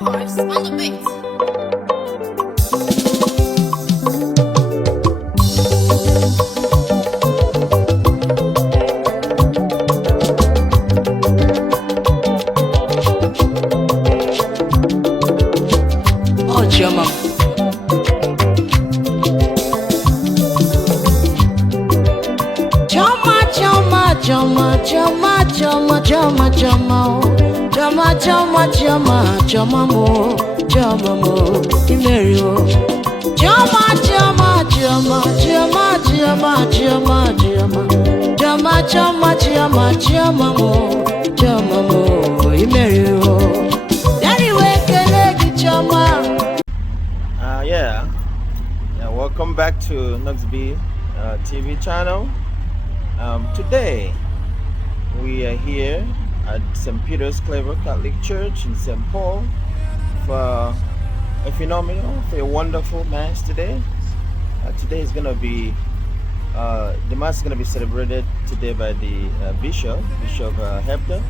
Horse on the beat. Oh, Choma. Choma, Choma, Choma, Choma, Choma, Choma, Choma, Choma, Choma, Choma, Choma mo, Choma mo, Imerio. Choma, Choma, Choma, Choma, Choma, Choma, Choma, Choma, Choma, Choma, Choma mo, Choma mo, Imerio. Daddy wake lady Choma. Yeah, welcome back to Noxyb TV channel. Today we are here at St. Peter's Clever Catholic Church in St. Paul for a phenomenal, for a wonderful mass today. Today is gonna be the mass is gonna be celebrated today by the Bishop Hebda,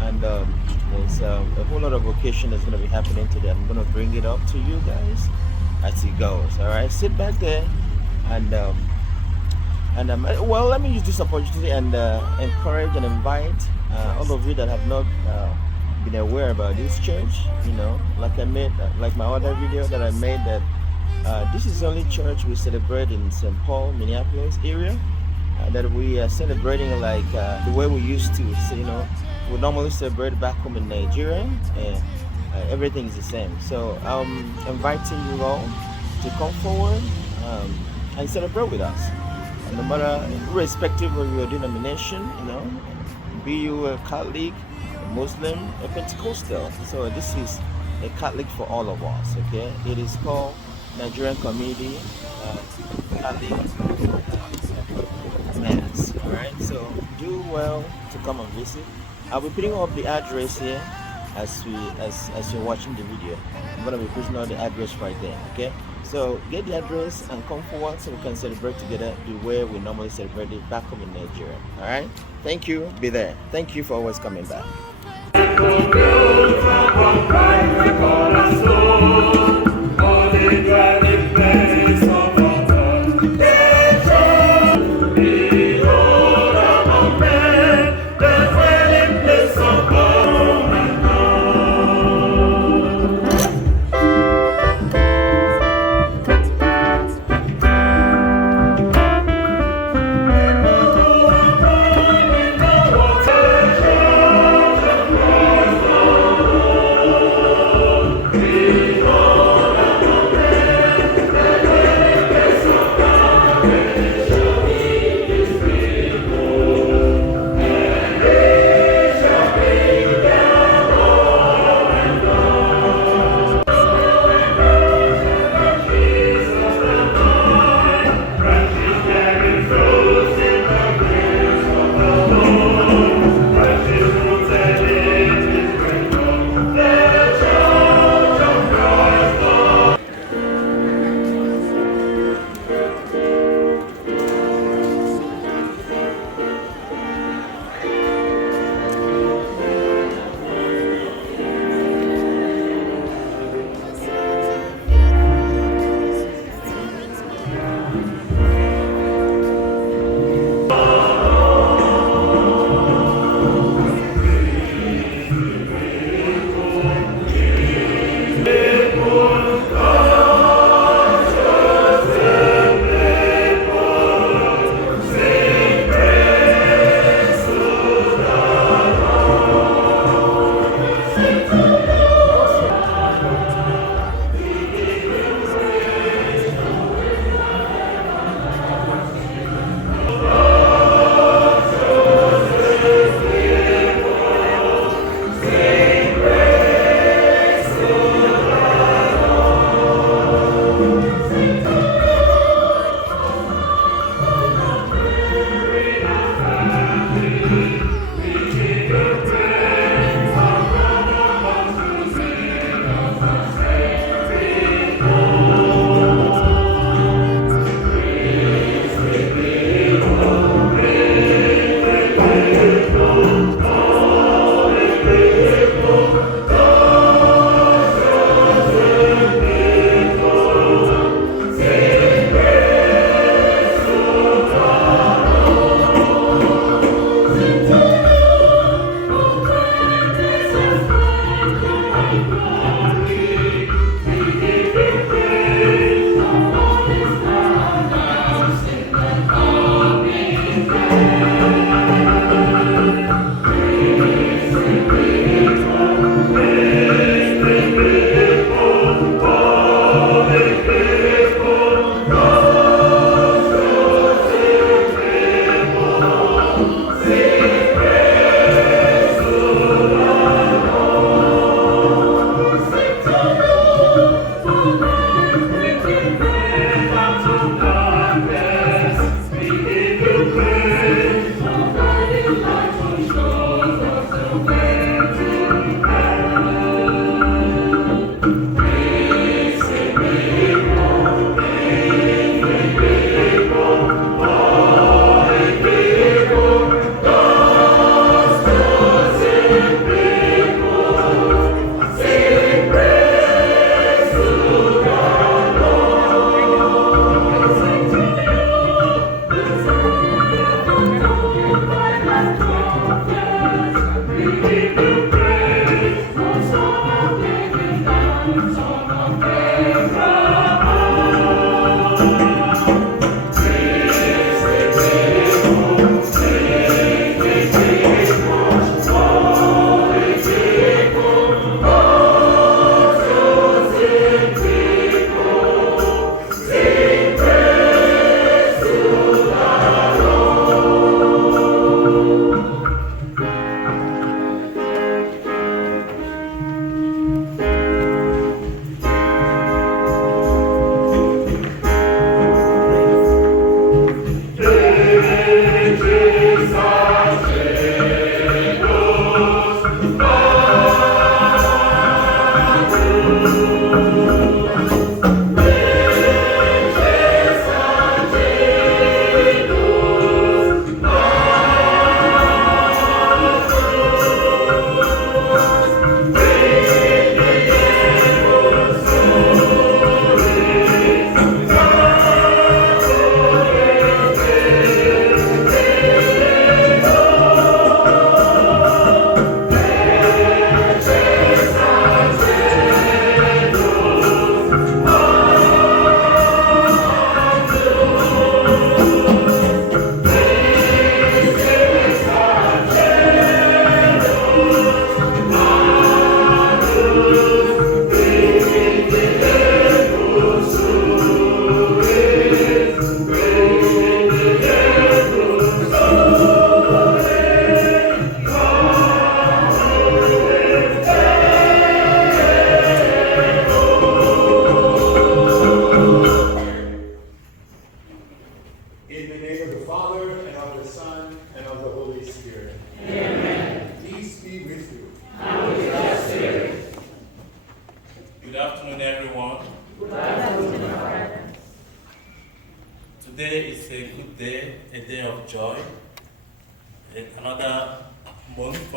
and there's a whole lot of occasion that's gonna be happening today. I'm gonna bring it up to you guys as it goes. All right, sit back there and well, let me use this opportunity and encourage and invite all of you that have not been aware about this church. You know, like I made, like my other video that I made, that this is the only church we celebrate in St. Paul, Minneapolis area, that we are celebrating like the way we used to. So, you know, we normally celebrate back home in Nigeria, and everything is the same. So I'm inviting you all to come forward and celebrate with us. And no matter, irrespective of your denomination, you know, be you a Catholic, a Muslim, a Pentecostal. So this is a Catholic for all of us, okay? It is called Nigerian Community Catholic Mass, all right? So do well to come and visit. I'll be putting up the address here as you're watching the video. I'm gonna be putting out the address right there, okay? So get the address and come forward so we can celebrate together the way we normally celebrate it back home in Nigeria. All right? Thank you. Be there. Thank you for always coming back.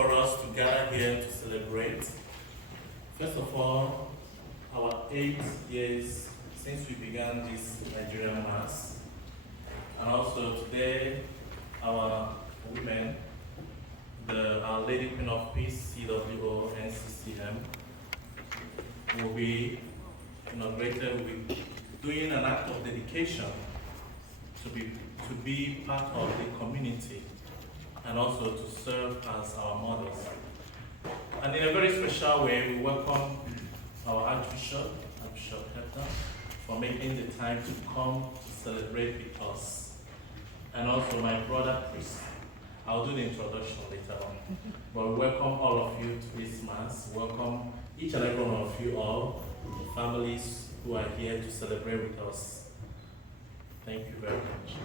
for us to gather here to celebrate. First of all, our 8 years since we began this Nigerian Mass. And also today, our women, Our Lady Queen of Peace, C.W.O, N.C.C, will be inaugurated with doing an act of dedication to be part of the community and also to serve as our models. And in a very special way, we welcome our Archbishop Hector, for making the time to come to celebrate with us. And also my brother Chris. I'll do the introduction later on. But we welcome all of you to this Mass. Welcome each and every one of you all, the families who are here to celebrate with us. Thank you very much.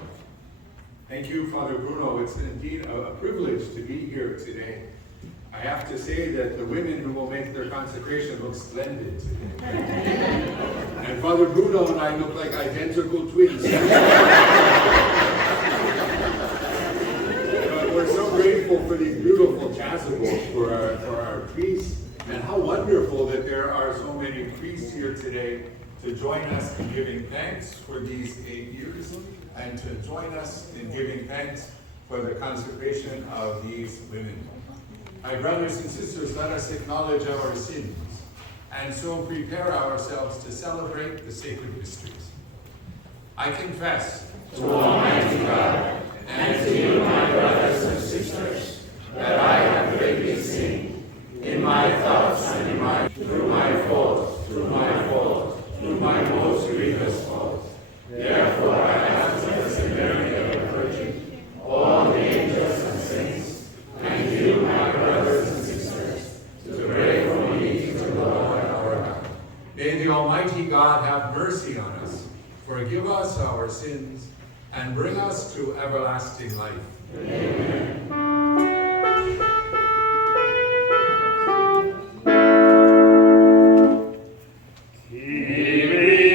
Thank you, Father Bruno. It's indeed a privilege to be here today. I have to say that the women who will make their consecration look splendid today. And Father Bruno and I look like identical twins. But we're so grateful for these beautiful chasubles for our priests, and how wonderful that there are so many priests here today to join us in giving thanks for these 8 years, and to join us in giving thanks for the consecration of these women. My brothers and sisters, let us acknowledge our sins, and so prepare ourselves to celebrate the sacred mysteries. I confess to Almighty God and to you, my brothers and sisters, that I have greatly sinned in my thoughts and in my through my fault, through my most grievous fault. Therefore I ask the Mary of the Virgin, all the angels and saints, and you, my brothers and sisters, to pray for me to the Lord our God. May the Almighty God have mercy on us, forgive us our sins, and bring us to everlasting life. Amen. Kyrie,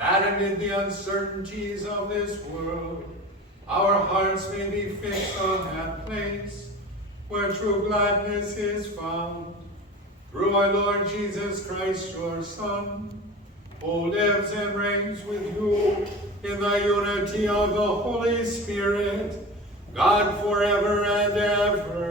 that amid the uncertainties of this world, our hearts may be fixed on that place where true gladness is found. Through our Lord Jesus Christ, your Son, who lives and reigns with you in the unity of the Holy Spirit, God forever and ever.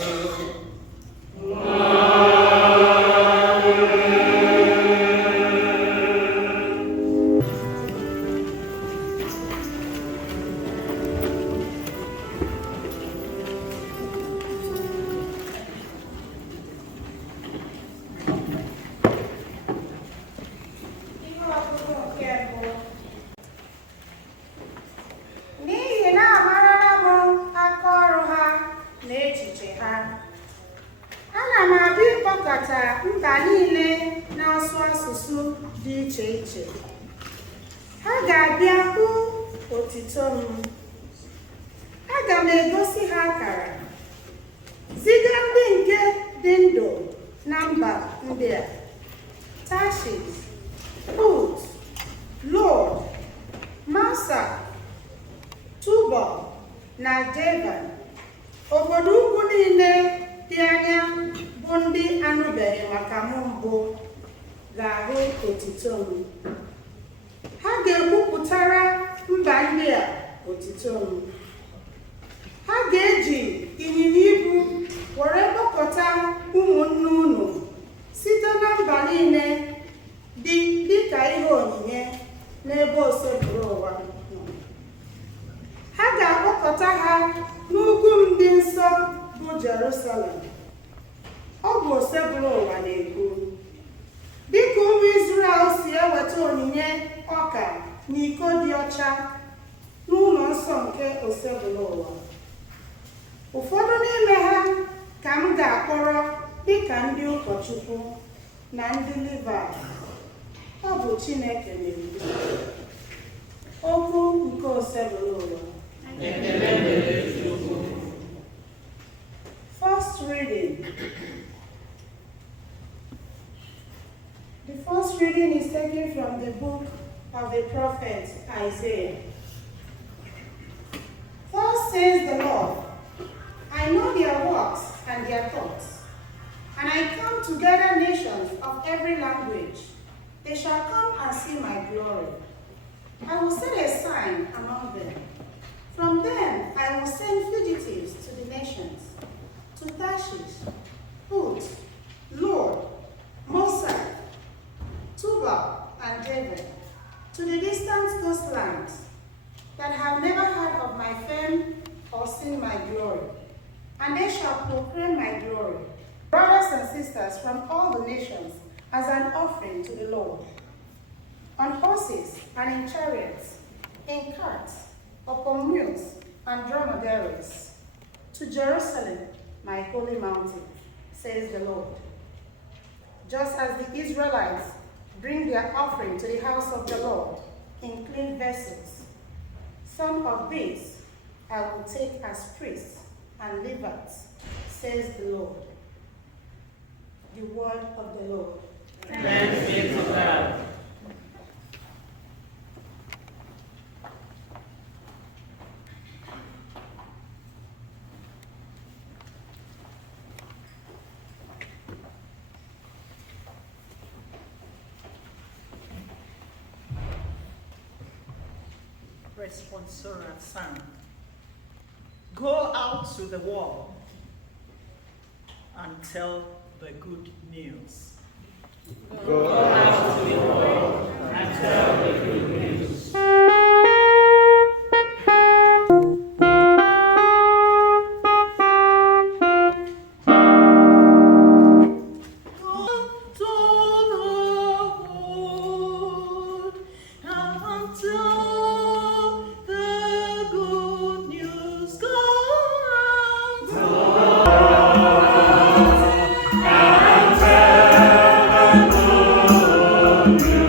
N'ihi na amarala m aka ọrụ ha na echiche ha, ana m abịa ịkpọkọta mba niile na-asụ asụsụ dị iche iche. Ha ga-abịa hụ otito m. Aga m egosi ha akara, ziga ndị nke dị ndụ na mba ndị a: Tarshish, Put, Lod, Masa, Tubal na Devan, obodo ugwu niile dị anya bụ ndị anụbeghị maka m mbụ ga-ahụ otito m. Ha ga-ekwupụtara mba ndị a otito m. Ha ga-eji ịnyịnya ibu were kpọkọta ụmụnne unu site na mba niile dị dịka ihe onyinye n'ebe osebụrụ ụwa nọ. Ha ga-akpọkọta ha n'ugwu m dị nsọ bụ Jerusalem. Ọ bụ osebụrụ ụwa na-ekwu. Dịka ụmụ Izrel si eweta onyinye ọka na iko dị ọcha n'ụlọ nsọ nke osebụrụ ụwa, ụfọdụ n'ime ha ka m ga-akpọrọ dịka ndị ụkọchukwu na ndị Livayị. Ọ bụ Chineke na-ekwu. Okwu nke osebụrụ ụwa. First reading. The first reading is taken from the book of the prophet Isaiah. Thus says the Lord, I know their works and their thoughts, and I come to gather nations of every language. They shall come and see my glory. I will set a sign among them. From them I will send fugitives to the nations, to Tarshish, Put, Lod, Mosad, Tubal, and Devan, to the distant coastlands that have never heard of my fame or seen my glory, and they shall proclaim my glory. Brothers and sisters from all the nations, as an offering to the Lord, on horses and in chariots, in carts, upon mules and dromedaries, to Jerusalem, my holy mountain, says the Lord. Just as the Israelites bring their offering to the house of the Lord in clean vessels, some of these I will take as priests and Levites, says the Lord. The word of the Lord. Thanks be to God. Responsorial Psalm. Go out to the world and tell the good news. Go out to the world and tell the good news. Good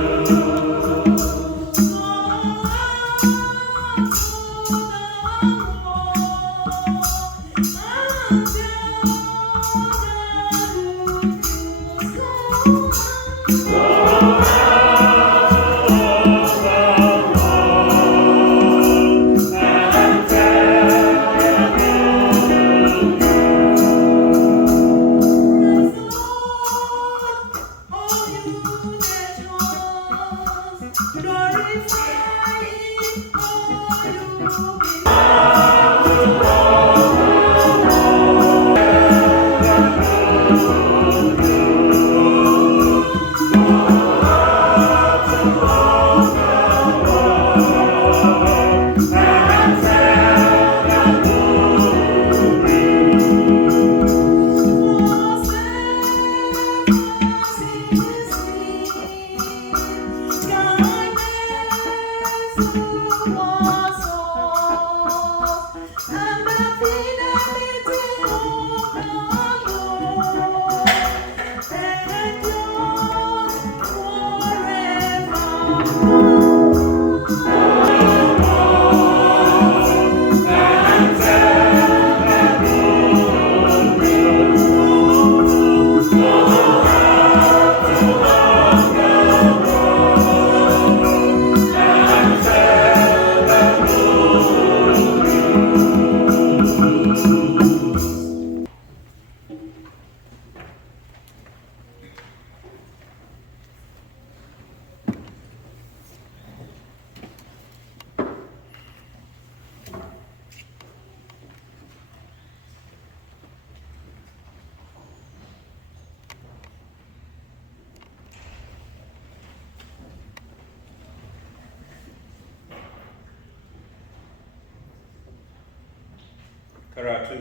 Karatu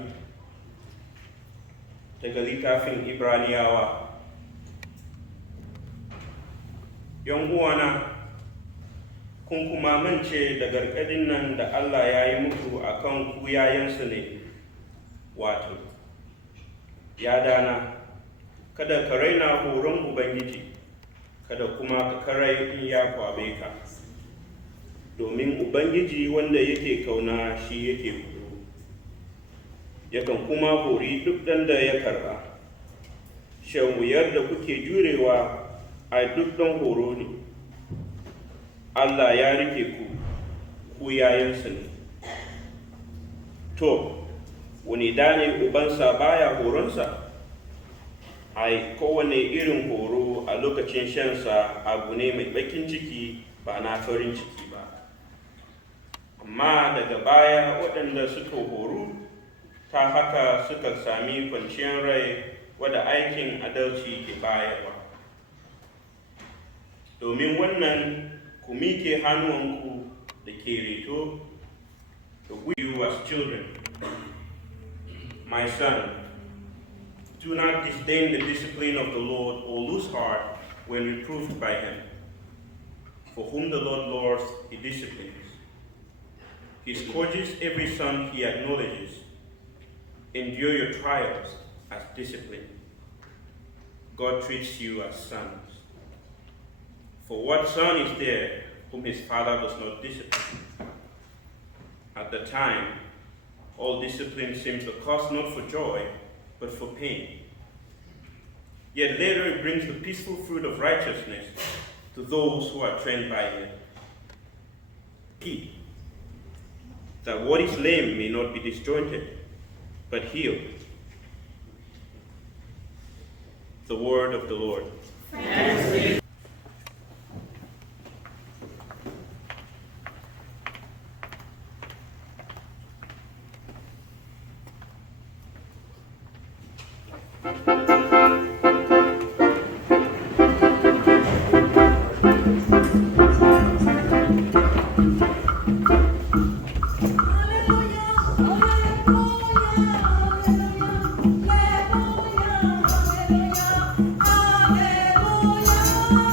daga littafin Ibraniyawa. ‘Yan uwana, kun kuma mance da gargaɗin nan da Allah ya yi muku a kan ku yayansu ne, wato, ya dana, kada ka raina horon Ubangiji, kada kuma ka karai in ya kwabe ka, domin Ubangiji wanda yake kauna shi yake horo, yakan kuma hori duk ɗan da ya karɓa. Shan wuyar da kuke jurewa a duk ɗan horo ne. Allah ya rike ku yayansa ne. To, wani da ne ubansa baya horonsa? Ai, kowane irin horo a lokacin shansa abu ne mai bakin ciki ba na farin ciki ba. Amma daga baya waɗanda suka horo ta haka suka sami kwanciyar rai wadda aikin adalci ke bayarwa. Domin wannan ku mike hannuwanku da ke reto da you as children. My son, do not disdain the discipline of the Lord or lose heart when reproved by him. For whom the Lord loves, he disciplines. He scourges every son he acknowledges. Endure your trials as discipline. God treats you as sons. For what son is there whom his father does not discipline? At the time, all discipline seems a cause not for joy, but for pain. Yet later it brings the peaceful fruit of righteousness to those who are trained by him. Keep that what is lame may not be disjointed, but healed. The word of the Lord. Thanks be. Hallelujah.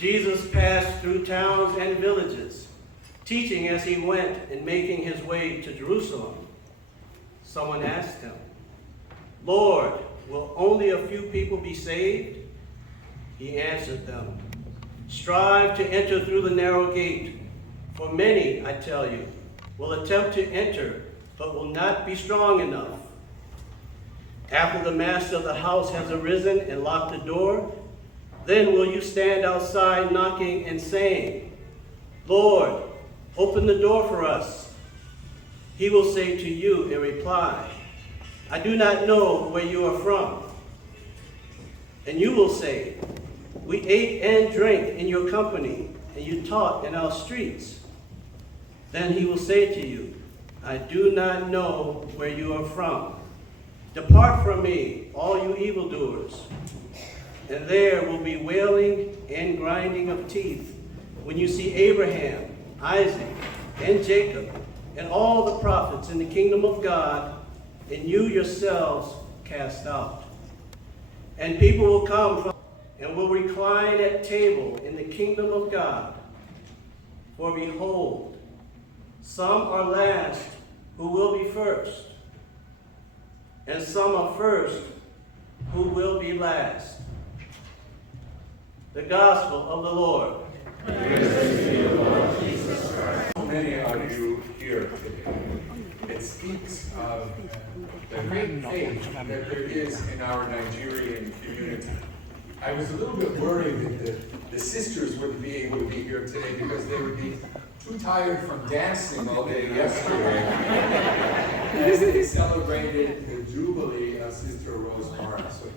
Jesus passed through towns and villages, teaching as he went and making his way to Jerusalem. Someone asked him, "Lord, will only a few people be saved?" He answered them, "Strive to enter through the narrow gate, for many, I tell you, will attempt to enter, but will not be strong enough. After the master of the house has arisen and locked the door, then will you stand outside knocking and saying, 'Lord, open the door for us.' He will say to you in reply, 'I do not know where you are from.' And you will say, 'We ate and drank in your company, and you taught in our streets.' Then he will say to you, 'I do not know where you are from. Depart from me, all you evildoers.' And there will be wailing and grinding of teeth when you see Abraham, Isaac, and Jacob, and all the prophets in the kingdom of God, and you yourselves cast out. And people will come from and will recline at table in the kingdom of God. For behold, some are last who will be first, and some are first who will be last." The Gospel of the Lord. Praise to you, Lord Jesus Christ. So many of you here today. It speaks of the great faith that there is in our Nigerian community. I was a little bit worried that the sisters wouldn't be able to be here today because they would be too tired from dancing all day yesterday as they celebrated the Jubilee of Sister Rose Mara. So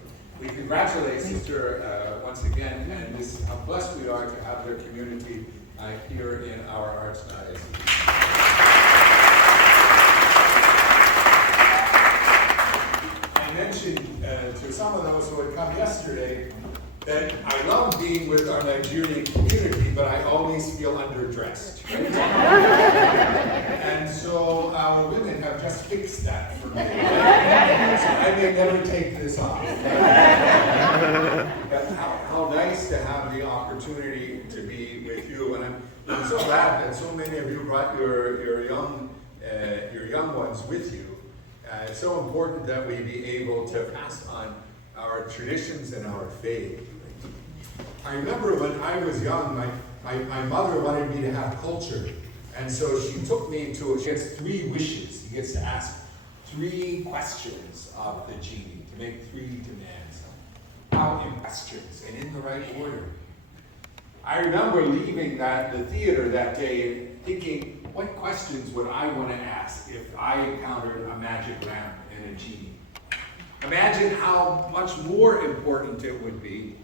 we congratulate Sister once again, and this is how blessed we are to have their community here in our Archdiocese. I mentioned to some of those who had come yesterday that I love being with our Nigerian community, but I always feel underdressed. Right? And so our women have just fixed that for me. So I may never take this off. But how nice to have the opportunity to be with you. And I'm so glad that so many of you brought your young ones with you. It's so important that we be able to pass on our traditions and our faith. I remember when I was young, my mother wanted me to have culture. And so she took me to, she gets 3 wishes. He gets to ask 3 questions of the genie, to make 3 demands. How in questions and in the right order. I remember leaving the theater that day thinking, what questions would I want to ask if I encountered a magic lamp and a genie? Imagine how much more important it would be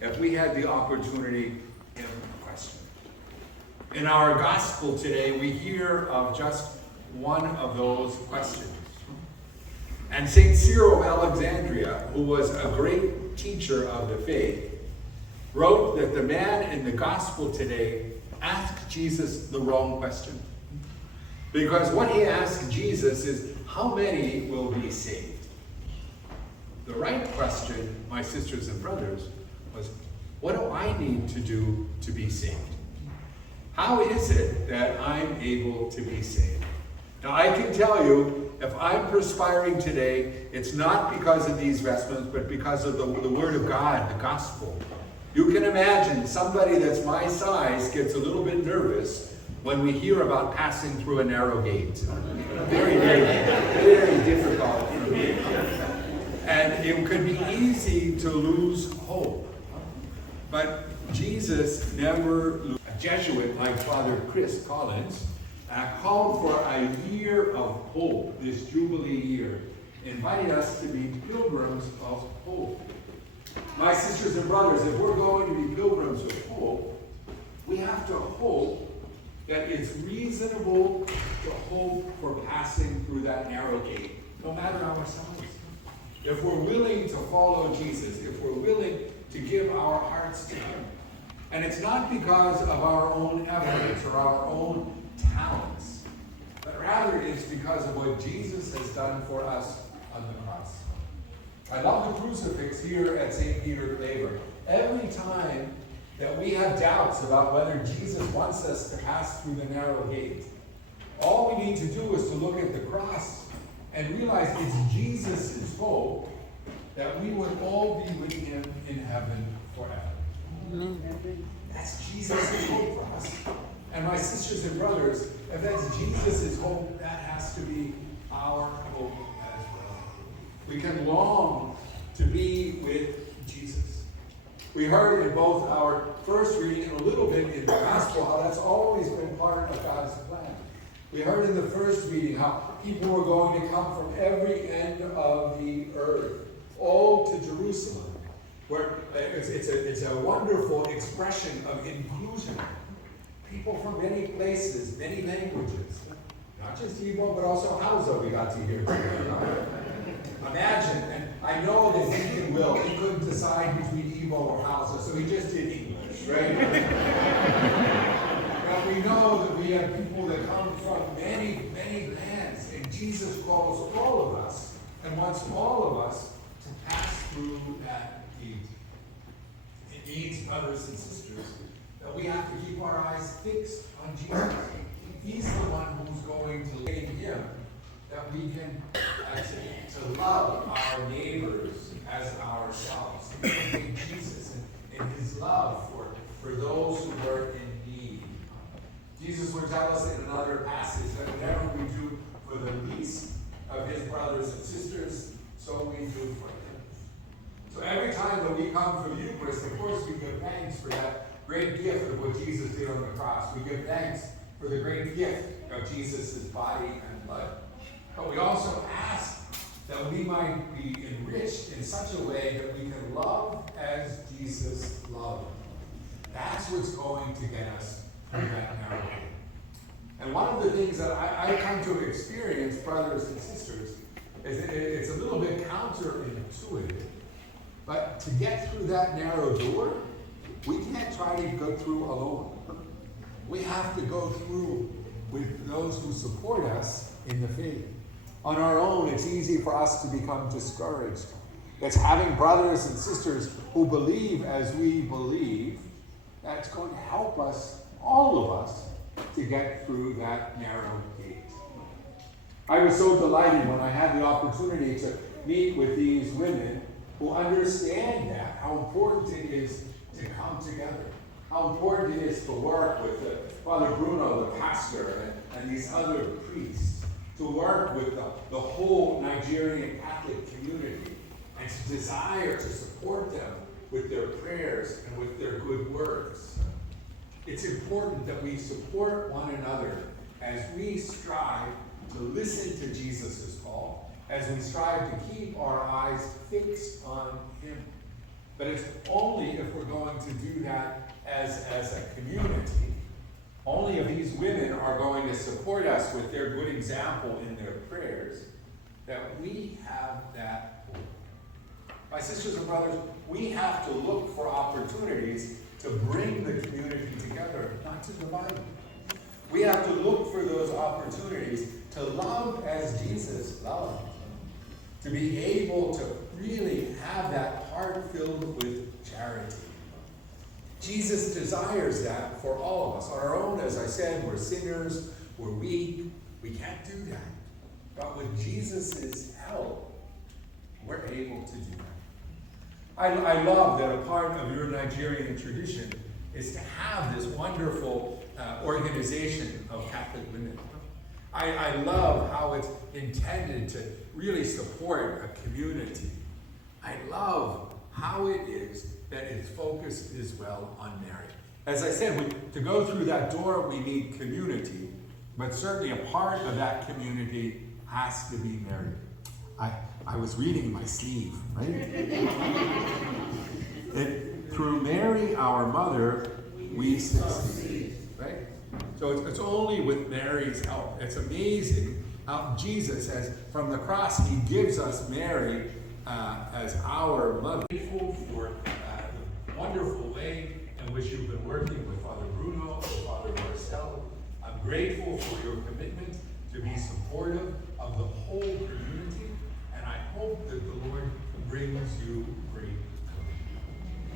if we had the opportunity to question. In our gospel today, we hear of just one of those questions. And St. Cyril of Alexandria, who was a great teacher of the faith, wrote that the man in the gospel today asked Jesus the wrong question. Because what he asked Jesus is, how many will be saved? The right question, my sisters and brothers, was, what do I need to do to be saved? How is it that I'm able to be saved? Now I can tell you, if I'm perspiring today, it's not because of these vestments, but because of the Word of God, the Gospel. You can imagine somebody that's my size gets a little bit nervous when we hear about passing through a narrow gate. Very, very, very difficult for me. And it could be easy to lose hope. But Jesus never loses. A Jesuit like Father Chris Collins called for a year of hope, this Jubilee year, inviting us to be pilgrims of hope. My sisters and brothers, if we're going to be pilgrims of hope, we have to hope that it's reasonable to hope for passing through that narrow gate, no matter our size. If we're willing to follow Jesus, if we're willing to give our hearts to Him. And it's not because of our own efforts or our own talents, but rather it's because of what Jesus has done for us on the cross. I love the crucifix here at St. Peter Claver. Every time that we have doubts about whether Jesus wants us to pass through the narrow gate. All we need to do is to look at the cross and realize it's Jesus' hope that we would all be with him in heaven forever. Amen. That's Jesus' hope for us. And my sisters and brothers, if that's Jesus' hope, that has to be our hope as well. We can long to be with Jesus. We heard in both our first reading and a little bit in the gospel how that's always been part of God's plan. We heard in the first reading how people were going to come from every end of the earth, all to Jerusalem, where it's a wonderful expression of inclusion. People from many places, many languages, not just Igbo, but also Hausa we got to hear today. Imagine, and I know that Deacon Will, he couldn't decide between Igbo or Hausa, so he just did English, right? But we know that we have people that come from many, many lands, and Jesus calls all of us, and wants all of us to pass through that gate. It means, brothers and sisters, that we have to keep our eyes fixed on Jesus. He's the one who's going to lead him, that we can to love our neighbors as ourselves. In Jesus and his love for those who are in need. Jesus would tell us in another passage that whatever we do for the least of his brothers and sisters, so we do for him. So every time that we come for the Eucharist, of course, we give thanks for that great gift of what Jesus did on the cross. We give thanks for the great gift of Jesus' body and blood. But we also ask that we might be enriched in such a way that we can love as Jesus loved. That's what's going to get us through that narrow gate. And one of the things that I come to experience, brothers and sisters, is it's a little bit counterintuitive. But to get through that narrow door, we can't try to go through alone. We have to go through with those who support us in the faith. On our own, it's easy for us to become discouraged. It's having brothers and sisters who believe as we believe that's going to help us, all of us, to get through that narrow gate. I was so delighted when I had the opportunity to meet with these women who understand that, how important it is to come together, how important it is to work with Father Bruno, the pastor, and these other priests, to work with the whole Nigerian Catholic community, and to desire to support them with their prayers and with their good words. It's important that we support one another as we strive to listen to Jesus' call, as we strive to keep our eyes fixed on him. But it's only if we're going to do that as a community, only if these women are going to support us with their good example in their prayers, that we have that hope. My sisters and brothers, we have to look for opportunities to bring the community together, not to divide them. We have to look for those opportunities to love as Jesus loved, to be able to really have that heart filled with charity. Jesus desires that for all of us. On our own, as I said, we're sinners, we're weak, we can't do that. But with Jesus' help, we're able to do that. I love that a part of your Nigerian tradition is to have this wonderful organization of Catholic women. I love how it's intended to really support a community. I love how it is that its focus is well on Mary. As I said, to go through that door, we need community, but certainly a part of that community has to be Mary. I was reading my sleeve, right? Through Mary, our mother, we succeed, right? So it's only with Mary's help. It's amazing how Jesus, from the cross, he gives us Mary as our mother. I'm grateful for the wonderful way in which you've been working with Father Bruno and Father Marcel. I'm grateful for your commitment to be supportive of the whole community, and I hope that the Lord brings you great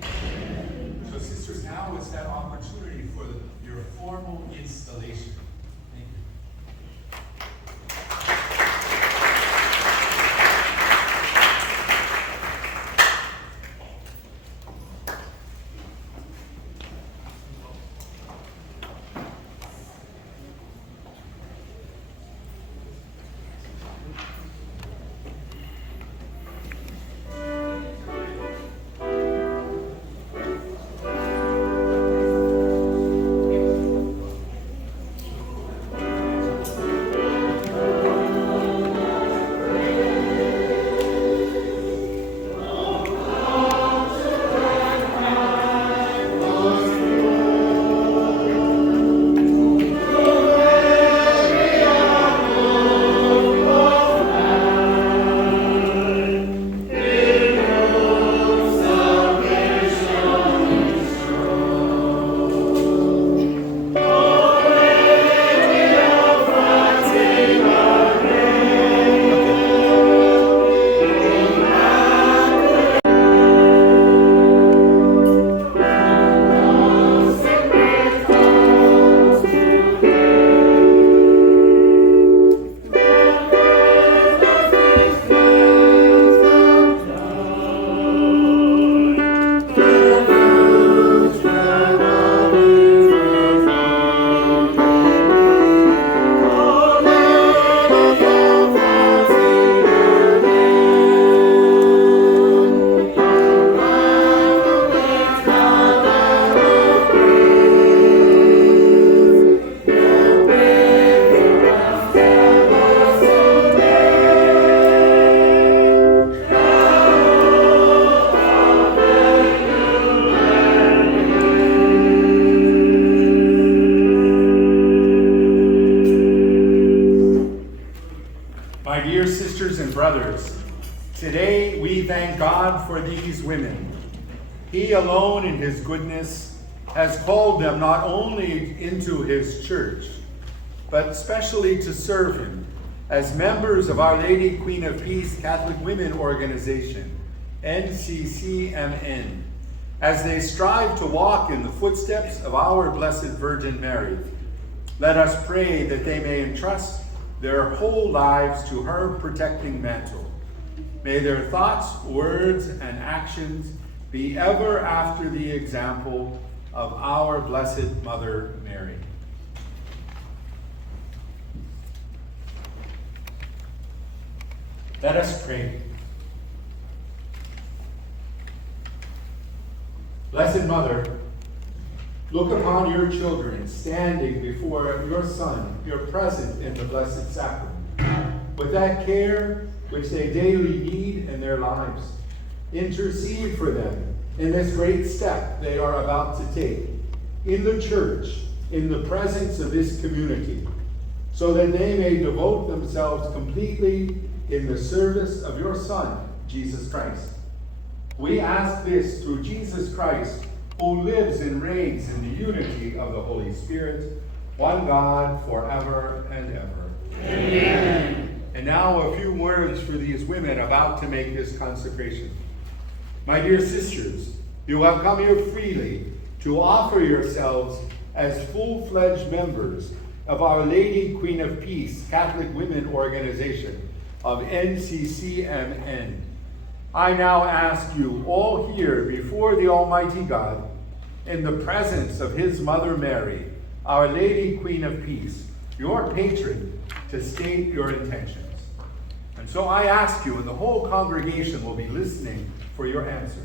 good. So, sisters, now it's that opportunity for your formal installation. Thank you. My dear sisters and brothers, today we thank God for these women. He alone in his goodness has called them not only into his church, but specially to serve him as members of Our Lady Queen of Peace Catholic Women Organization, N.C.C. as they strive to walk in the footsteps of our Blessed Virgin Mary. Let us pray that they may entrust their whole lives to her protecting mantle. May their thoughts, words, and actions be ever after the example of our Blessed Mother Mary. Let us pray. Blessed Mother, look upon your children standing before your Son, your present in the Blessed Sacrament, with that care which they daily need in their lives. Intercede for them in this great step they are about to take in the church, in the presence of this community, so that they may devote themselves completely in the service of your Son, Jesus Christ. We ask this through Jesus Christ, who lives and reigns in the unity of the Holy Spirit, one God, forever and ever. Amen. And now a few words for these women about to make this consecration. My dear sisters, you have come here freely to offer yourselves as full-fledged members of Our Lady Queen of Peace Catholic Women Organization of N.C.C. I now ask you all here before the Almighty God, in the presence of his Mother Mary, Our Lady Queen of Peace, your patron, to state your intentions. And so I ask you, and the whole congregation will be listening for your answers.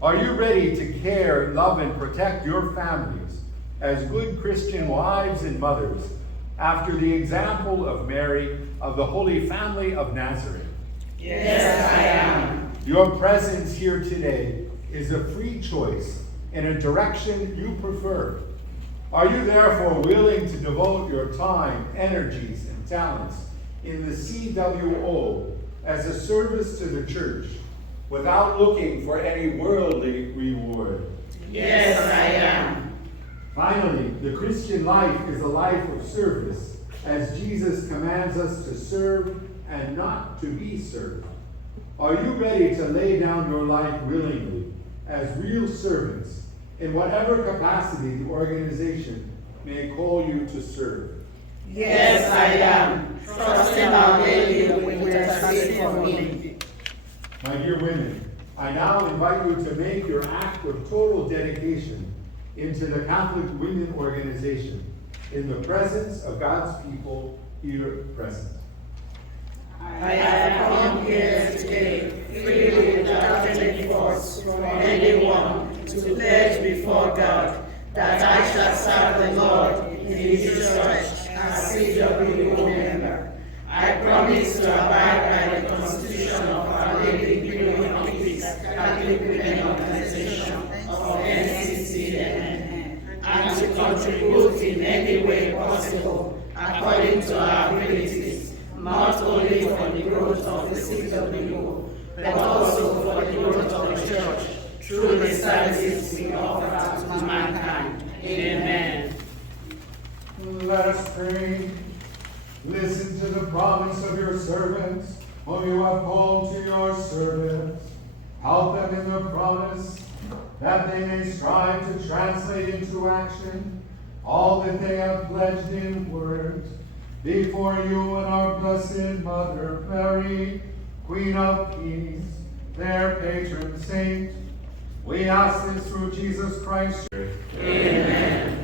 Are you ready to care, love, and protect your families as good Christian wives and mothers after the example of Mary of the Holy Family of Nazareth? Yes, I am. Your presence here today is a free choice in a direction you prefer. Are you therefore willing to devote your time, energies, and talents in the C.W.O. as a service to the church without looking for any worldly reward? Yes, I am. Finally, the Christian life is a life of service, as Jesus commands us to serve and not to be served. Are you ready to lay down your life willingly as real servants in whatever capacity the organization may call you to serve. Yes, I am. Trusting Our Lady will intercede for me. My dear women, I now invite you to make your act of total dedication into the Catholic Women Organization in the presence of God's people here present. I have come here today freely without any force from anyone to pledge before God that I shall serve the Lord in His church as C.W.O member. I promise to abide by the Constitution of Our Lady of Peace Catholic Women Organization of N.C.C. and to contribute in any way possible according to our abilities, not only for the growth of the C.W.O, but also for the growth of the church through the services we offer to mankind. Amen. Let us pray. Listen to the promise of your servants, whom you have called to your service. Help them in the promise, that they may strive to translate into action all that they have pledged in words before you and our Blessed Mother Mary, Queen of Peace, their patron saint. We ask this through Jesus Christ. Amen.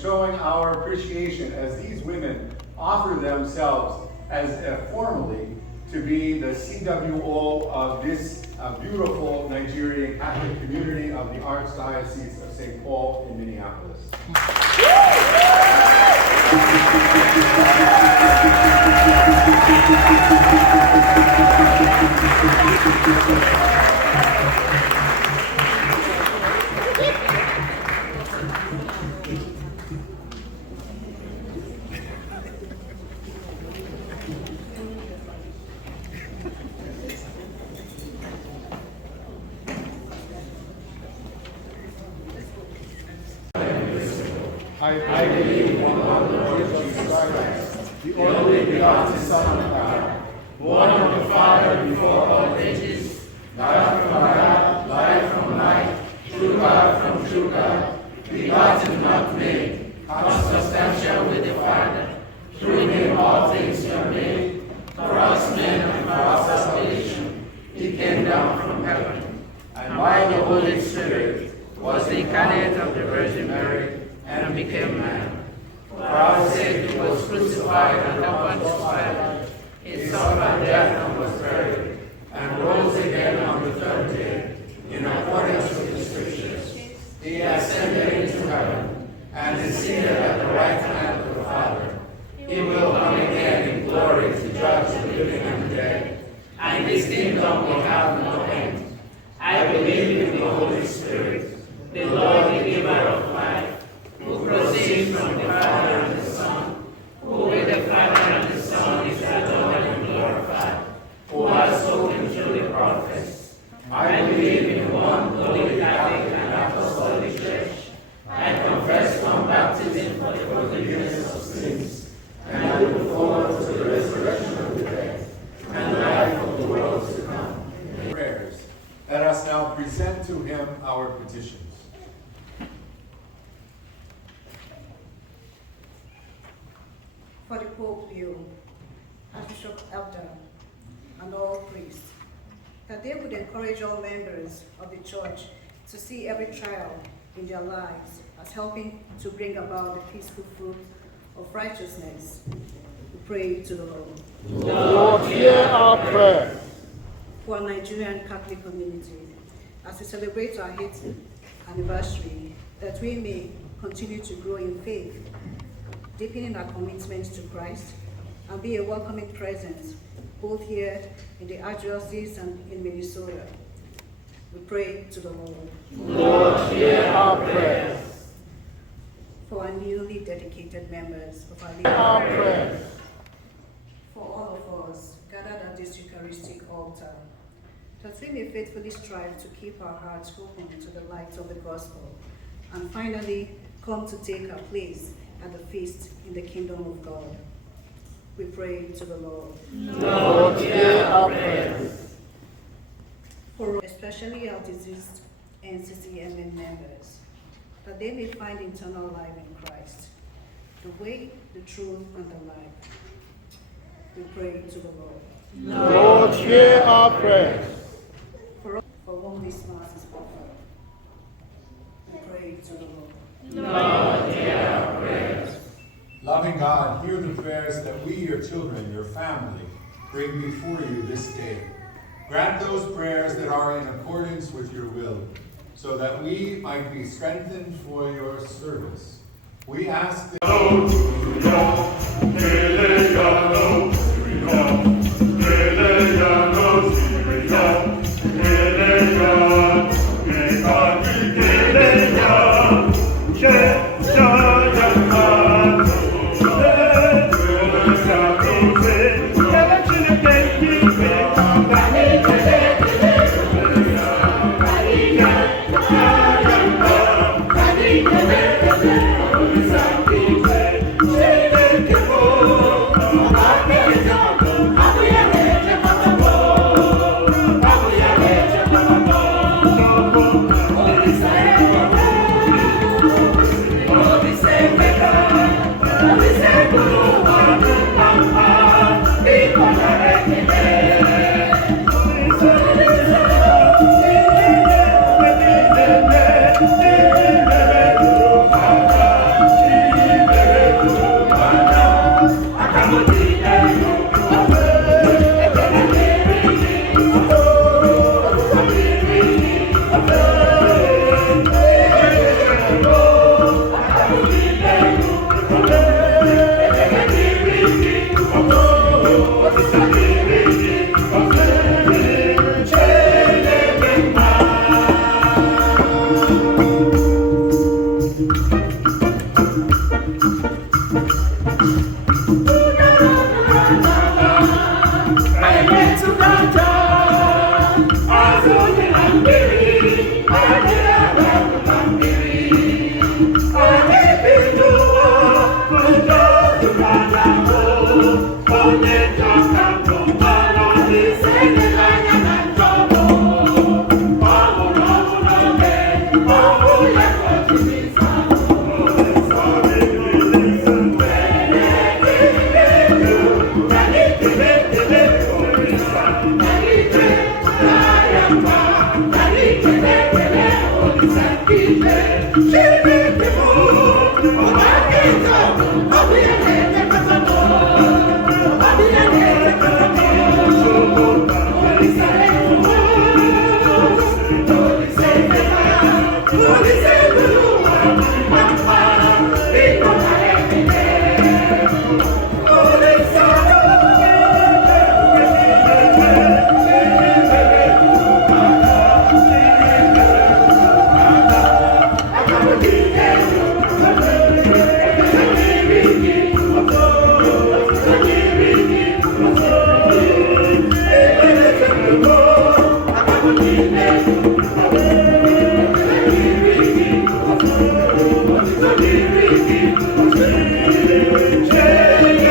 Showing our appreciation as these women offer themselves as formally to be the C.W.O of this beautiful Nigerian Catholic community of the Archdiocese of St. Paul in Minneapolis. I believe in one Lord Jesus Christ, the only begotten Son of God, born of the Father before all ages, God from God, light from light, true God from true God, begotten not made, consubstantial with the Father. Through him all things were made. For us men and for our salvation, he came down from heaven, and by the Holy Spirit was incarnate of the Virgin Mary, and became man. For our sake he was crucified under Pontius Pilate. He suffered death and was buried, and rose again on the third day, in accordance with the Scriptures. He ascended into heaven, and is seated at the right hand of the Father. He will come again in glory to judge the living and the dead, and his kingdom will have no end. I believe in the Holy Spirit, the Lord, the giver of life, who proceeds from the Father and the Son, who with the Father and the Son is adored and glorified, who has spoken through the prophets. I believe in one holy Catholic and Apostolic Church. I confess one baptism for the forgiveness of sins, for the Pope Leo, Archbishop Elder, and all priests, that they would encourage all members of the church to see every trial in their lives as helping to bring about the peaceful fruit of righteousness. We pray to the Lord. Lord, hear our prayer. For our Nigerian Catholic community, as we celebrate our 8th anniversary, that we may continue to grow in faith, deepening our commitment to Christ, and be a welcoming presence both here in the Archdiocese and in Minnesota. We pray to the Lord. Lord, hear our prayer. For our newly dedicated members of our Hear our prayer. for all of us gathered at this Eucharistic altar, that we may faithfully strive to keep our hearts open to the light of the gospel, and finally come to take our place at the feast in the kingdom of God. We pray to the Lord. Lord, hear our prayer. For especially our deceased N.C.C members, that they may find eternal life in Christ, the way, the truth, and the life. We pray to the Lord. Lord, hear our prayer. For whom this Mass is offered, we pray to the Lord. Lord, hear our prayers. Loving God, hear the prayers that we, your children, your family, bring before you this day. Grant those prayers that are in accordance with your will, so that we might be strengthened for your service. We ask that Ichie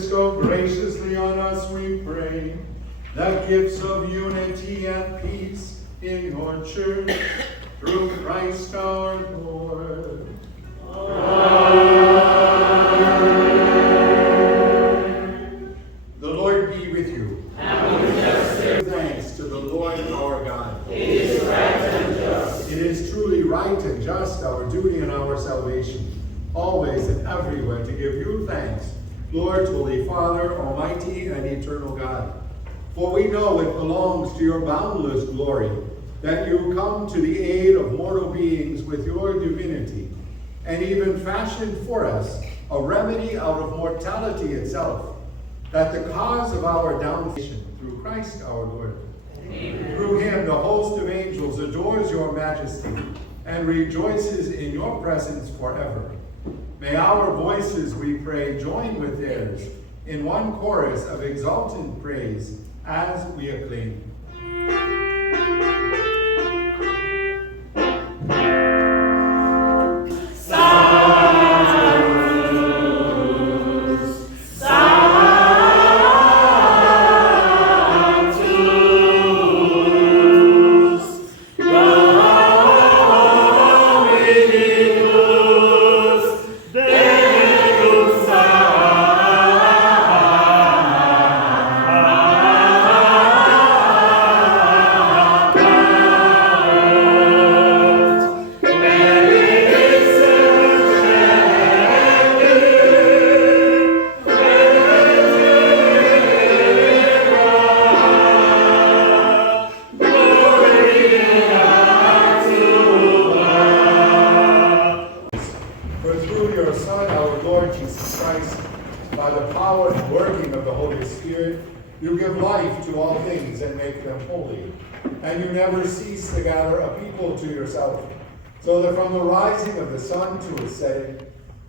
bestow graciously on us, we pray, the gifts of unity and peace in your church, through Christ our Lord. Amen. The Lord be with you. And with your spirit. Thanks to the Lord our God. It is right and just. It is truly right and just, our duty and our salvation, always and everywhere to give you thanks, Lord, Holy Father, Almighty and eternal God. For we know it belongs to your boundless glory that you come to the aid of mortal beings with your divinity, and even fashioned for us a remedy out of mortality itself, that the cause of our downfall through Christ our Lord. Amen. Through him the host of angels adores your majesty and rejoices in your presence forever. May our voices, we pray, join with theirs in one chorus of exultant praise as we acclaim. You give life to all things and make them holy, and you never cease to gather a people to yourself, so that from the rising of the sun to its setting,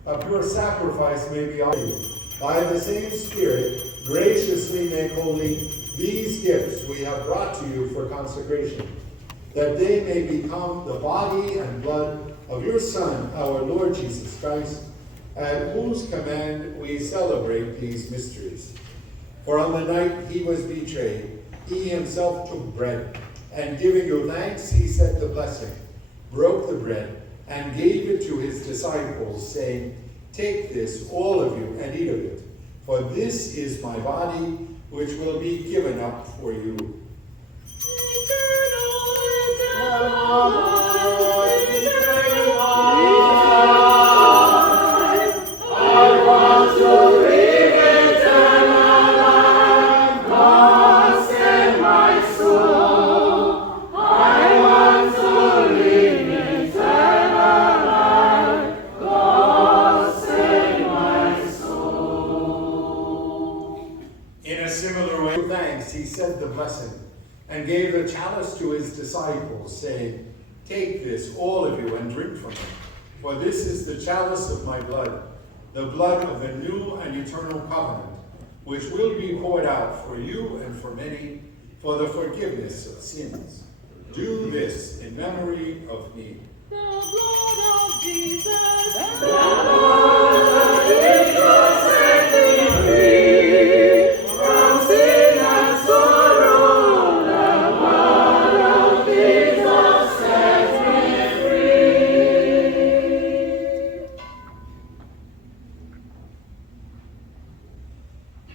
a pure sacrifice may be offered. By the same Spirit, graciously make holy these gifts we have brought to you for consecration, that they may become the body and blood of your Son, our Lord Jesus Christ, at whose command we celebrate these mysteries. For on the night he was betrayed, he himself took bread, and giving you thanks, he said the blessing, broke the bread, and gave it to his disciples, saying, "Take this, all of you, and eat of it, for this is my body, which will be given up for you." He said the blessing, and gave the chalice to his disciples, saying, "Take this, all of you, and drink from it, for this is the chalice of my blood, the blood of the new and eternal covenant, which will be poured out for you and for many, for the forgiveness of sins. Do this in memory of me." The blood of Jesus, the blood of Jesus set me free from sin and sorrow. The blood of Jesus set me free.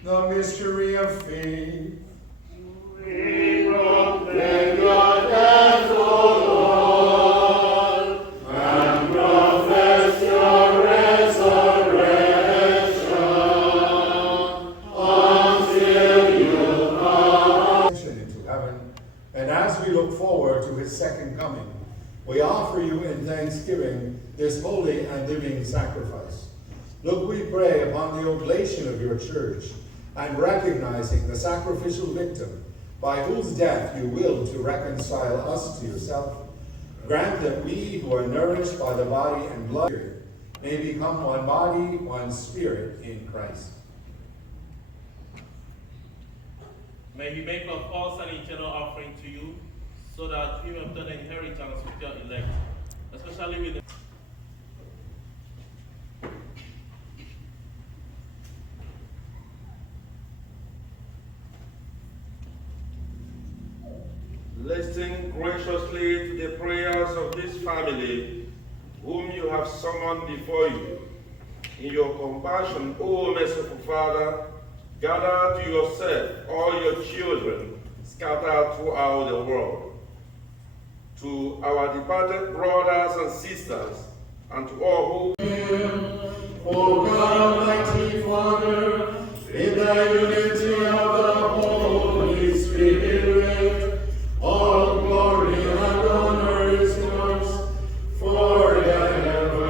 The mystery of faith. We proclaim your death, O Lord, and profess your resurrection until you come into heaven. And as we look forward to his second coming, we offer you in thanksgiving this holy and living sacrifice. Look, we pray, upon the oblation of your church, and recognizing the sacrificial victim, by whose death you will to reconcile us to yourself. Grant that we, who are nourished by the body and blood, may become one body, one spirit in Christ. May he make of us an eternal offering to you, so that we may obtain inheritance with your elect, especially with the listen graciously to the prayers of this family, whom you have summoned before you. In your compassion, O merciful Father, gather to yourself all your children scattered throughout the world. To our departed brothers and sisters, and to all who O God, Almighty Father, in the unity of the Holy Spirit, all glory and honor is yours forever and ever.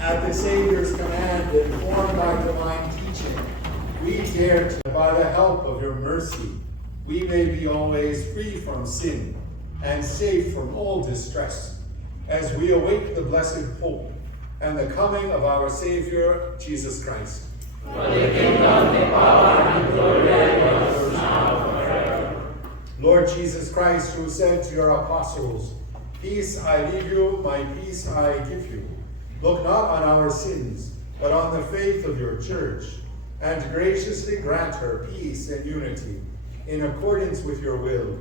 At the Savior's command, informed by divine teaching, we dare to, by the help of your mercy, we may be always free from sin and safe from all distress, as we await the blessed hope and the coming of our Savior, Jesus Christ. For the kingdom, the power, and glory are yours now and forever. Lord Jesus Christ, who said to your apostles, "Peace I leave you, my peace I give you," look not on our sins, but on the faith of your church, and graciously grant her peace and unity, in accordance with your will,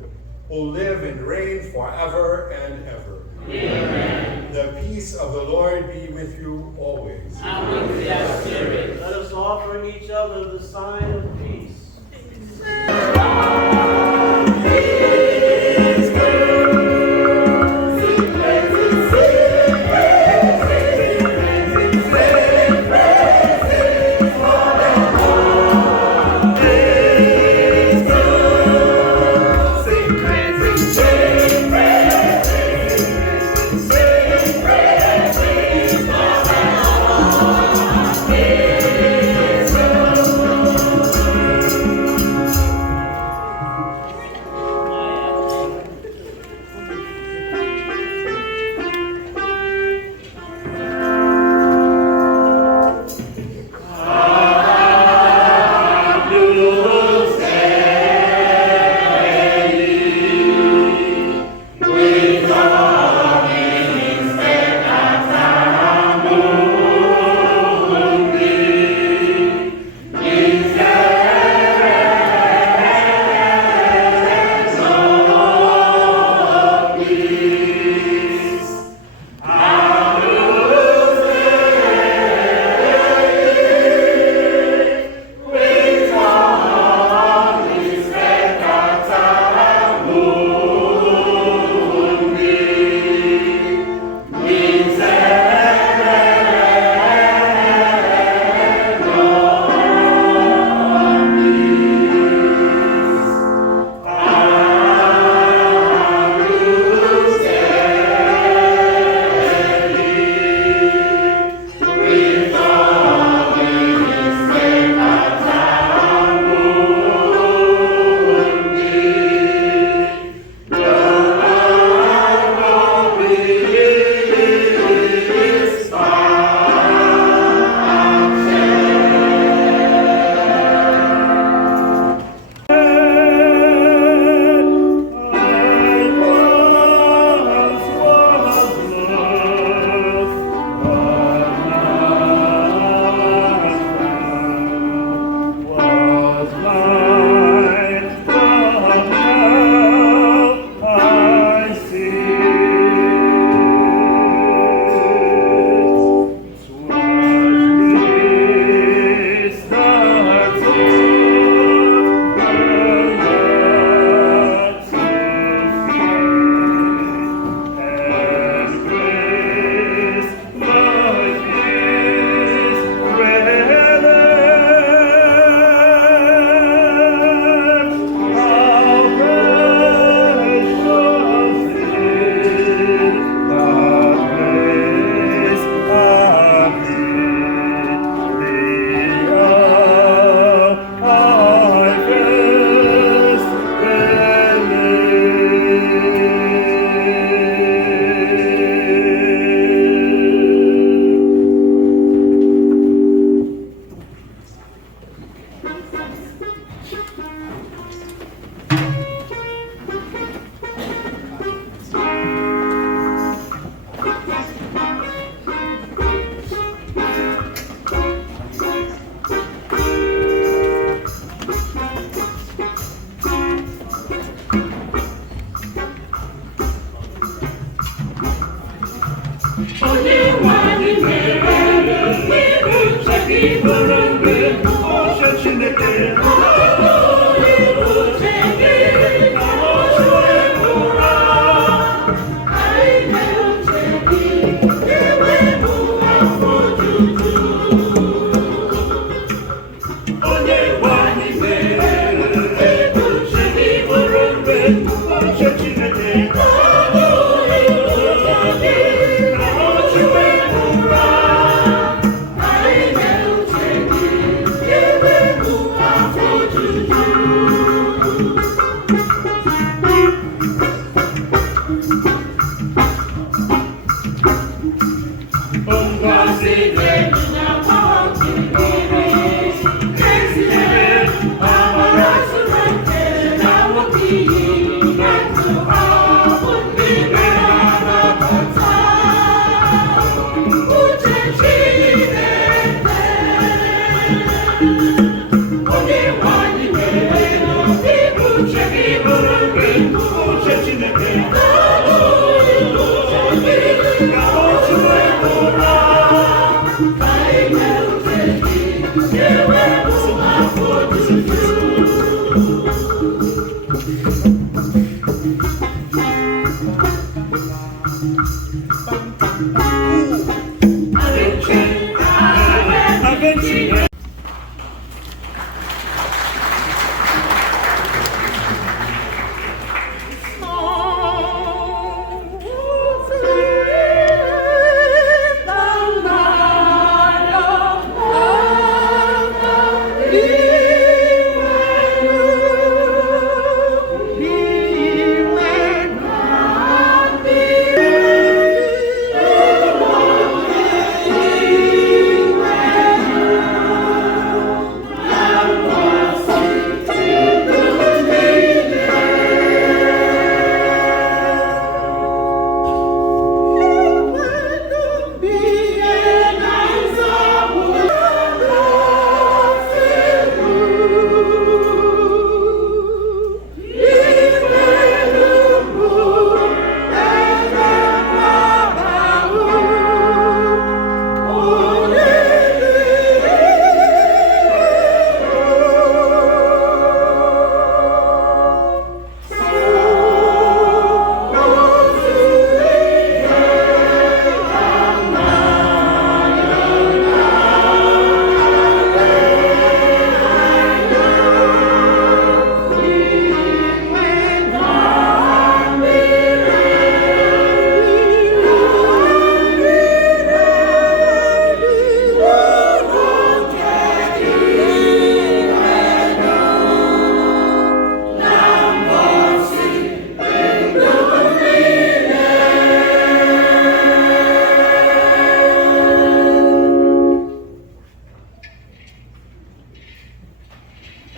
who live and reign forever and ever. Amen. The peace of the Lord be with you always. And with your spirit. Let us offer each other the sign of peace. Amen.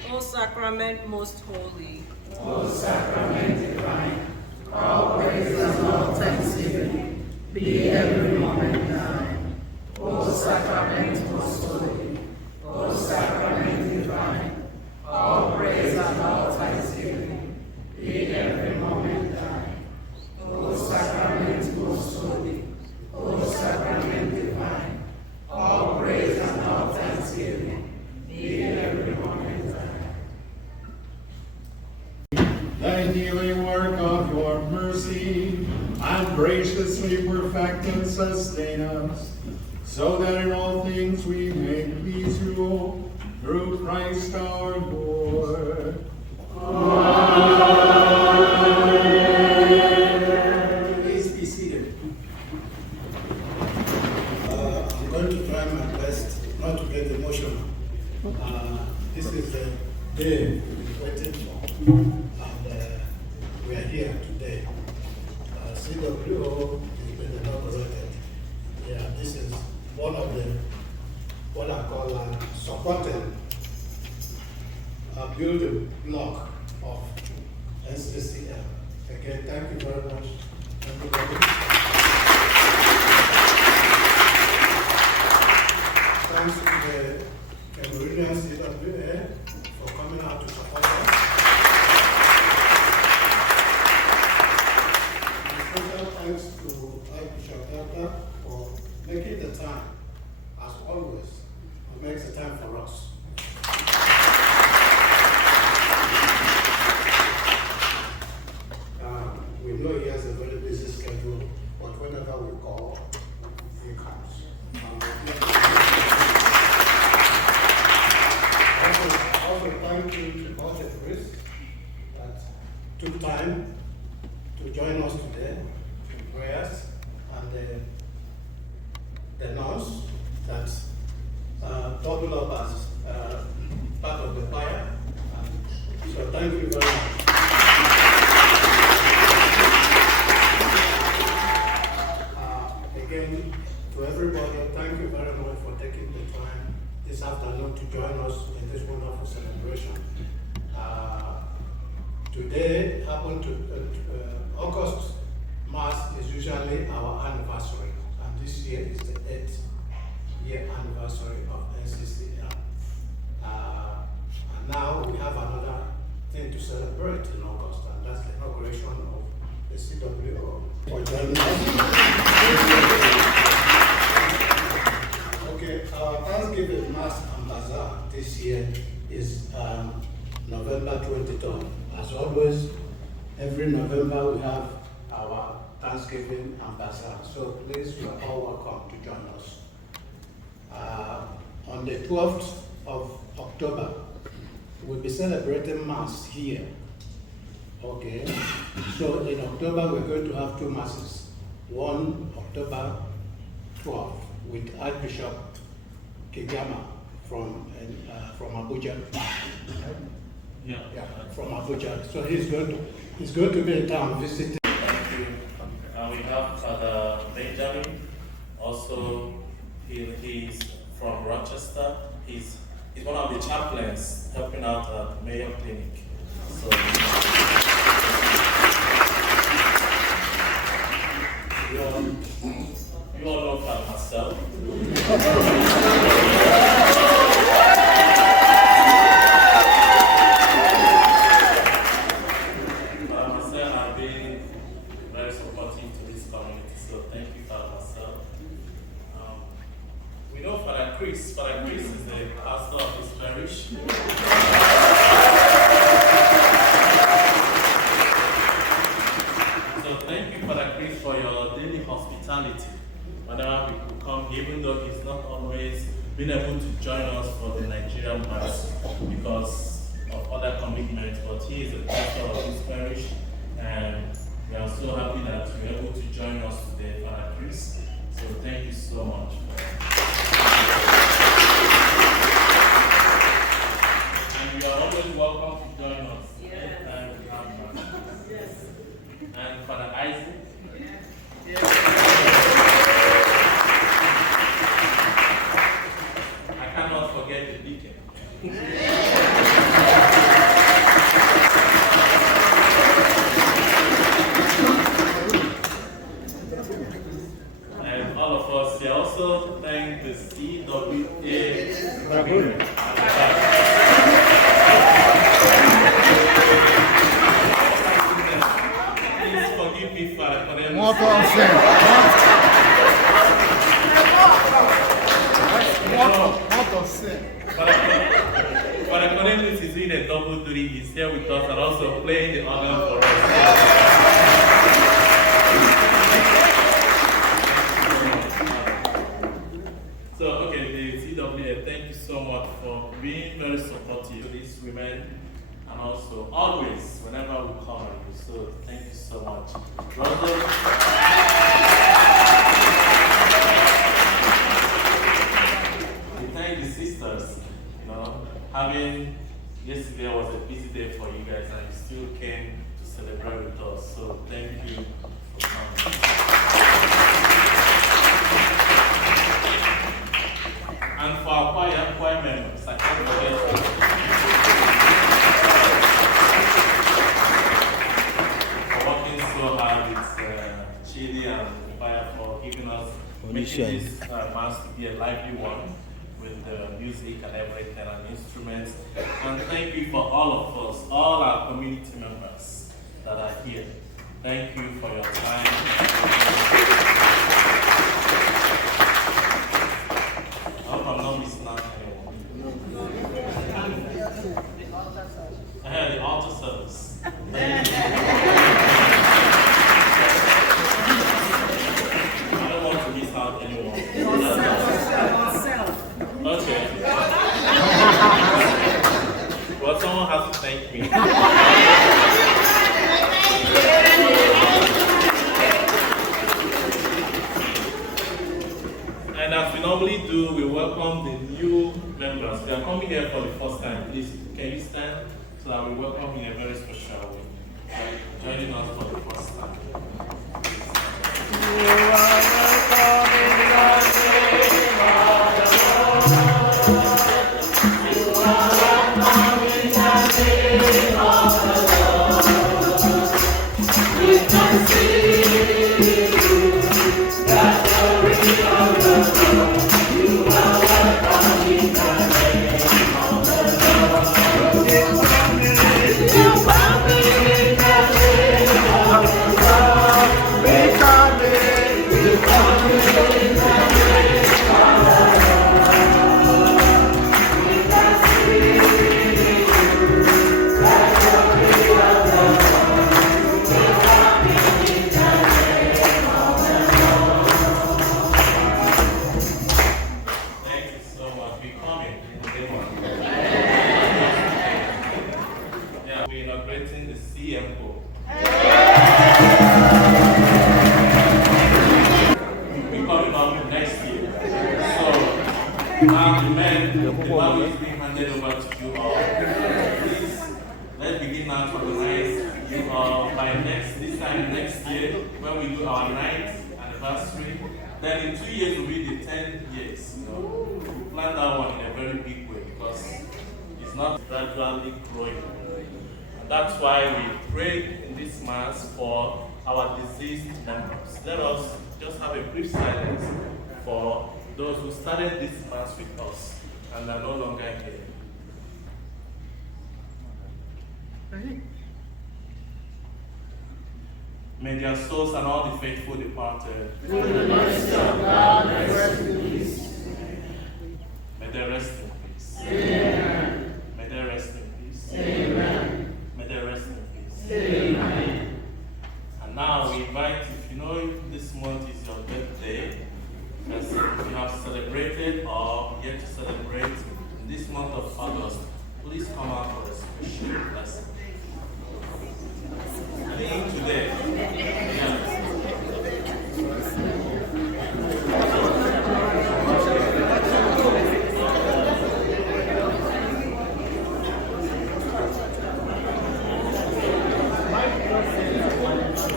O sacrament most holy, O sacrament divine, all praise and all thanksgiving be every moment thine. O sacrament most holy, O sacrament divine, all praise and all thanksgiving be every moment thine. O sacrament most holy, O sacrament divine, all praise and all thanksgiving be every moment thine. The healing work of your mercy, and graciously perfect and sustain us, so that in all things we may please you, through Christ our Lord. Amen. Please be seated. I'm going to try my best not to get emotional. This is the day we've waited for, and we are here today. C.W.O. has been inaugurated. Yeah, this is one of the, what I call supporting a building block of N.C.C. Again, thank you very much, everybody. Thanks to the Cameroonian C.W.O. for coming out to support us. And special thanks to Archbishop Delta for making the time, as always, he makes the time for us. We know he has a very busy schedule, but whenever we call, he comes. Also thank you to all the priests that took time to join us today in prayers, and the nuns that doubled up as part of the choir. So thank you very much. Again, to everybody, thank you very much for taking the time this afternoon to join us in this wonderful celebration. Today happened to August Mass is usually our anniversary, and this year is the 8th year anniversary of N.C.C. And now we have another thing to celebrate in August, and that's the inauguration of the C.W.O. for joining us. Okay, our Thanksgiving Mass and Bazaar this year is November 23rd. As always, every November we have our Thanksgiving and Bazaar. So please, you are all welcome to join us. on the 12th of October, we'll be celebrating Mass here. Okay, so in October we're going to have 2 Masses. One October 12th with Archbishop Kigama from Abuja. Yeah, from Abuja. So he's going to be in town visiting. Thank you. And we have Father Benjamin. Also, he's from Rochester. He's one of the chaplains helping out at Mayo Clinic. So you all know Father Marcel. Father Chris is the pastor of this parish. So thank you, Father Chris, for your daily hospitality. Whenever people come, even though he's not always been able to join us for the Nigerian Mass because of other commitments, but he is the pastor of this parish, and we are so happy that you're able to join us today, Father Chris. So thank you so much. You are always welcome to join us. Anytime we have Mass. Yes. And Father Isaac. Yes. I cannot forget the deacon. And all of us, we also thank the C.W.O. Father Cornelius is doing a double duty. He's here with us and also playing the organ for us. So, okay, the CWA, thank you so much for being very supportive to these women and also always, whenever we call on you. So, thank you so much. Brother. Thank the sisters, having yesterday was a busy day for you guys and you still came to celebrate with us, so thank you for coming. And for our choir members, I can't forget for working so hard with Chidi and choir for giving us, making this Mass to be a lively one, with the music and everything and instruments. And thank you for all of us, all our community members that are here. Thank you for your time. I hope I'm not missing out anyone. I had the altar service. Thank you. I don't want to miss out anyone. Okay. Well, someone has to thank me. And as we normally do, we welcome the new members. They are coming here for the first time. Please, can you stand so that we welcome in a very special way? Joining us for the first time. You are welcome in the name of the Lord. You are welcome in the name of the Lord. We can see that glory of the Lord. You are welcome in the name of the Lord. You are welcome in the name of the Lord. We come in. same one. Yeah, we're inaugurating the C.W.O. We're coming up next year. So now the man is being handed over to you all. Please, let's begin now to organize you all by this time next year when we do our 9th anniversary. Then in 2 years will be the 10 years. We plan that one in a very big way because it's not gradually growing. And that's why we pray in this Mass for our deceased members. Let us just have a brief silence for those who started this Mass with us and are no longer here. May their souls and all the faithful departed, through the mercy of God, rest in peace. may they rest in peace. Amen. May they rest in peace. Amen. May they rest in peace. Amen. And now we invite, if you know if this month is your birthday, as you have celebrated or yet to celebrate in this month of August, please come out for a special blessing. I think today, yeah.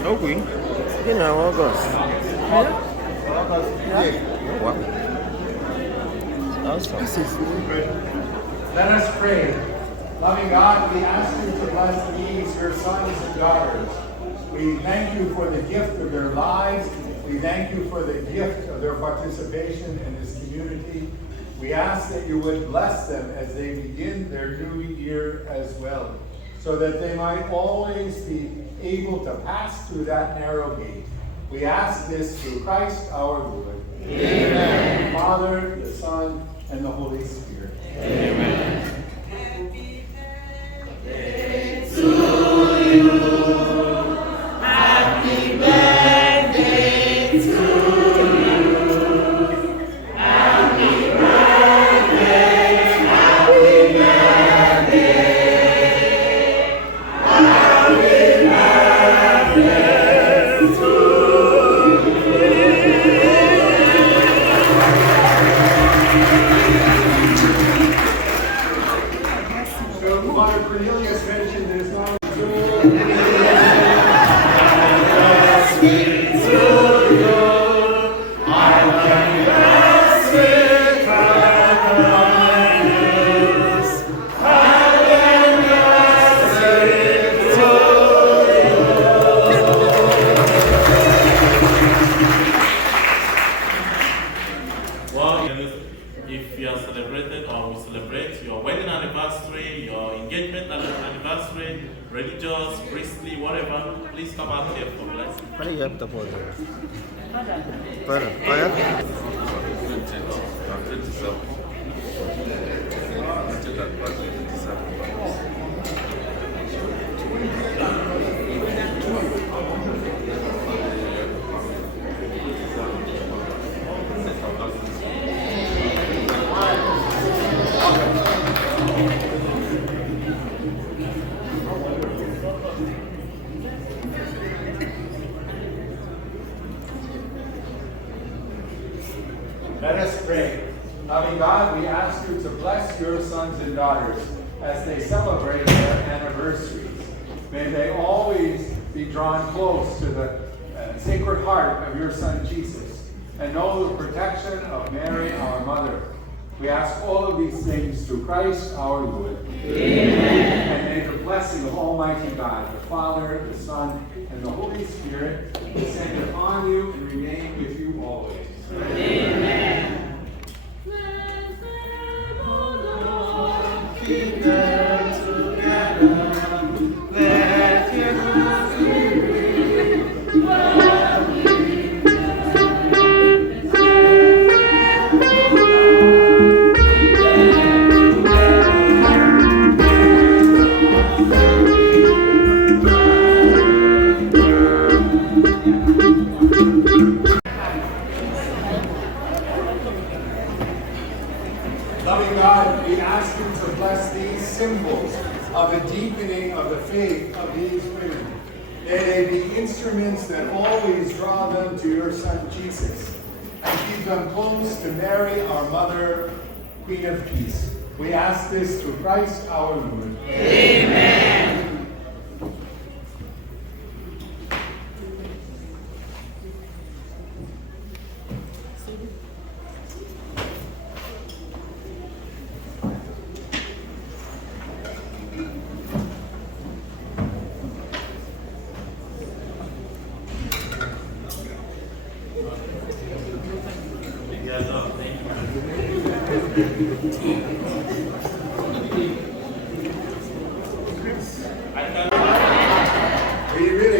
Okay. You know, August. Wow. Awesome. Let us pray. Loving God, we ask you to bless these, your sons and daughters. We thank you for the gift of their lives. We thank you for the gift of their participation in this community. We ask that you would bless them as they begin their new year as well, so that they might always be able to pass through that narrow gate. We ask this through Christ our Lord. Amen. The Father, the Son, and the Holy Spirit. Amen. If you are celebrated or we celebrate your wedding anniversary, your engagement anniversary, religious, priestly, whatever, please come out here for blessing. Mana you have to pause? Let us pray. Loving God, we ask you to bless your sons and daughters as they celebrate their anniversaries. May they always be drawn close to the Sacred Heart of your Son Jesus and know the protection of Mary, our Mother. We ask all of these things through Christ our Lord. Amen. And may the blessing of Almighty God, the Father, the Son, and the Holy Spirit descend upon you and remain with you always. Amen. Keep them together. Let your hearts be Loving God, God, we ask you to bless these symbols of a deepening of the faith of these women. May they be instruments that always draw them to your Son Jesus and keep them close to Mary, our Mother, Queen of Peace. We ask this through Christ our Lord. Amen.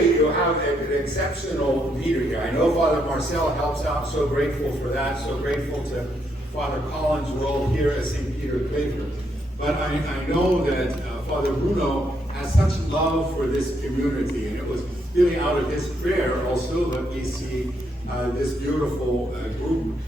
You have an exceptional leader here. I know Father Marcel helps out. So grateful for that. So grateful to Father Collins' role here at St. Peter Claver. But I know that Father Bruno has such love for this community, and it was really out of his prayer also that we see this beautiful group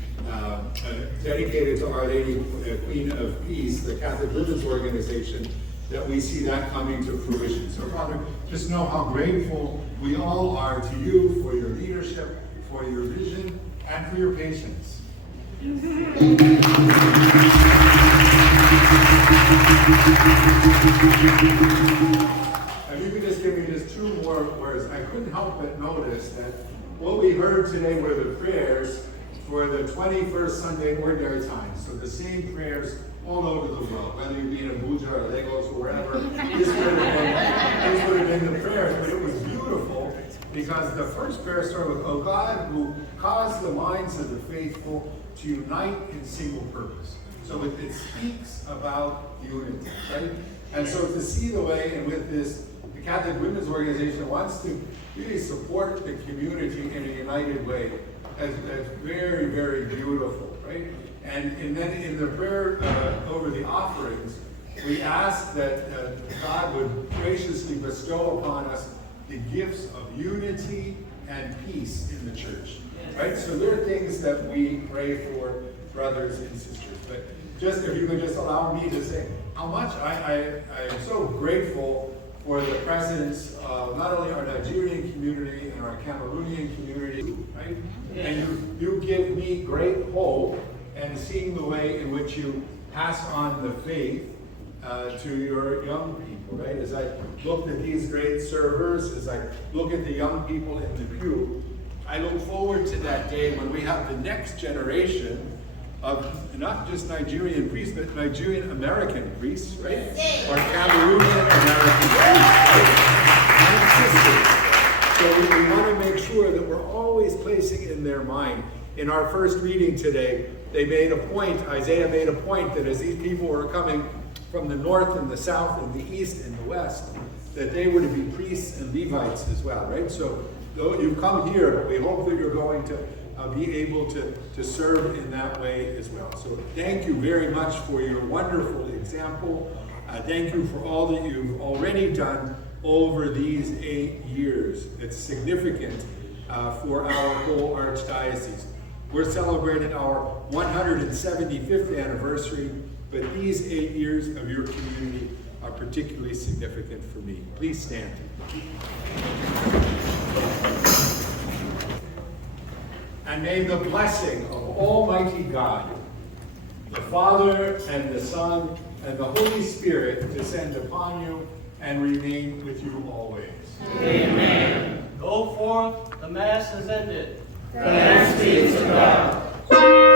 dedicated to Our Lady Queen of Peace, the Catholic Women's Organization, that we see that coming to fruition. So Father, just know how grateful we all are to you for your leadership, for your vision, and for your patience. And you could just give me just two more words. I couldn't help but notice that what we heard today were the prayers for the 21st Sunday Ordinary Time. So the same prayers all over the world, whether you be in Abuja or Lagos or wherever, these would have been the prayers. But it was beautiful because the first prayer started with, "O God, who caused the minds of the faithful to unite in single purpose." So it speaks about unity, right? And so to see the way in which the Catholic Women's Organization wants to really support the community in a united way, that's very, very beautiful, right? And then in the prayer over the offerings, we ask that God would graciously bestow upon us the gifts of unity and peace in the church, right? So there are things that we pray for, brothers and sisters. But just if you could just allow me to say how much I am so grateful for the presence of not only our Nigerian community and our Cameroonian community, right? And you give me great hope and seeing the way in which you pass on the faith to your young people, right? As I looked at these great servers, as I look at the young people in the pew, I look forward to that day when we have the next generation of not just Nigerian priests, but Nigerian American priests, right? Or Cameroonian American priests, right? So we want to make sure that we're always placing in their mind. In our first reading today, they made a point, Isaiah made a point that as these people were coming from the north and the south and the east and the west, that they were to be priests and Levites as well, right? So though you've come here, but we hope that you're going to be able to serve in that way as well. So thank you very much for your wonderful example. Thank you for all that you've already done over these 8 years. It's significant for our whole archdiocese. We're celebrating our 175th anniversary, but these 8 years of your community are particularly significant for me. Please stand. And may the blessing of Almighty God, the Father and the Son and the Holy Spirit descend upon you and remain with you always. Amen. Go forth, the Mass is ended. Thanks be to God. Sure.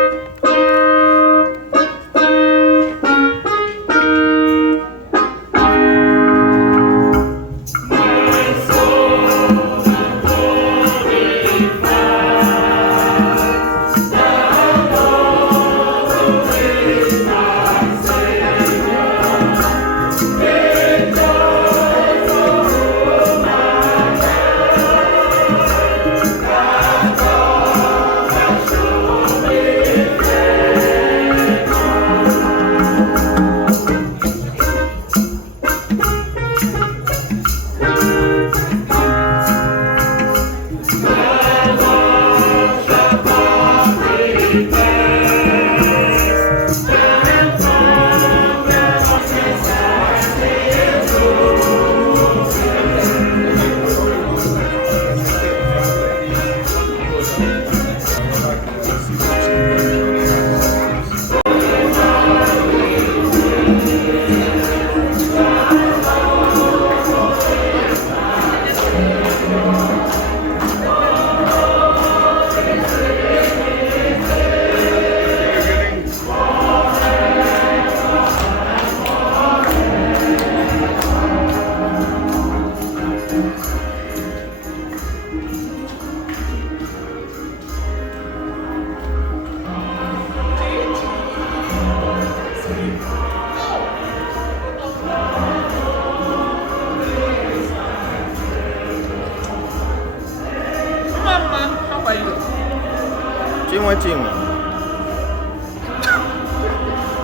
watching.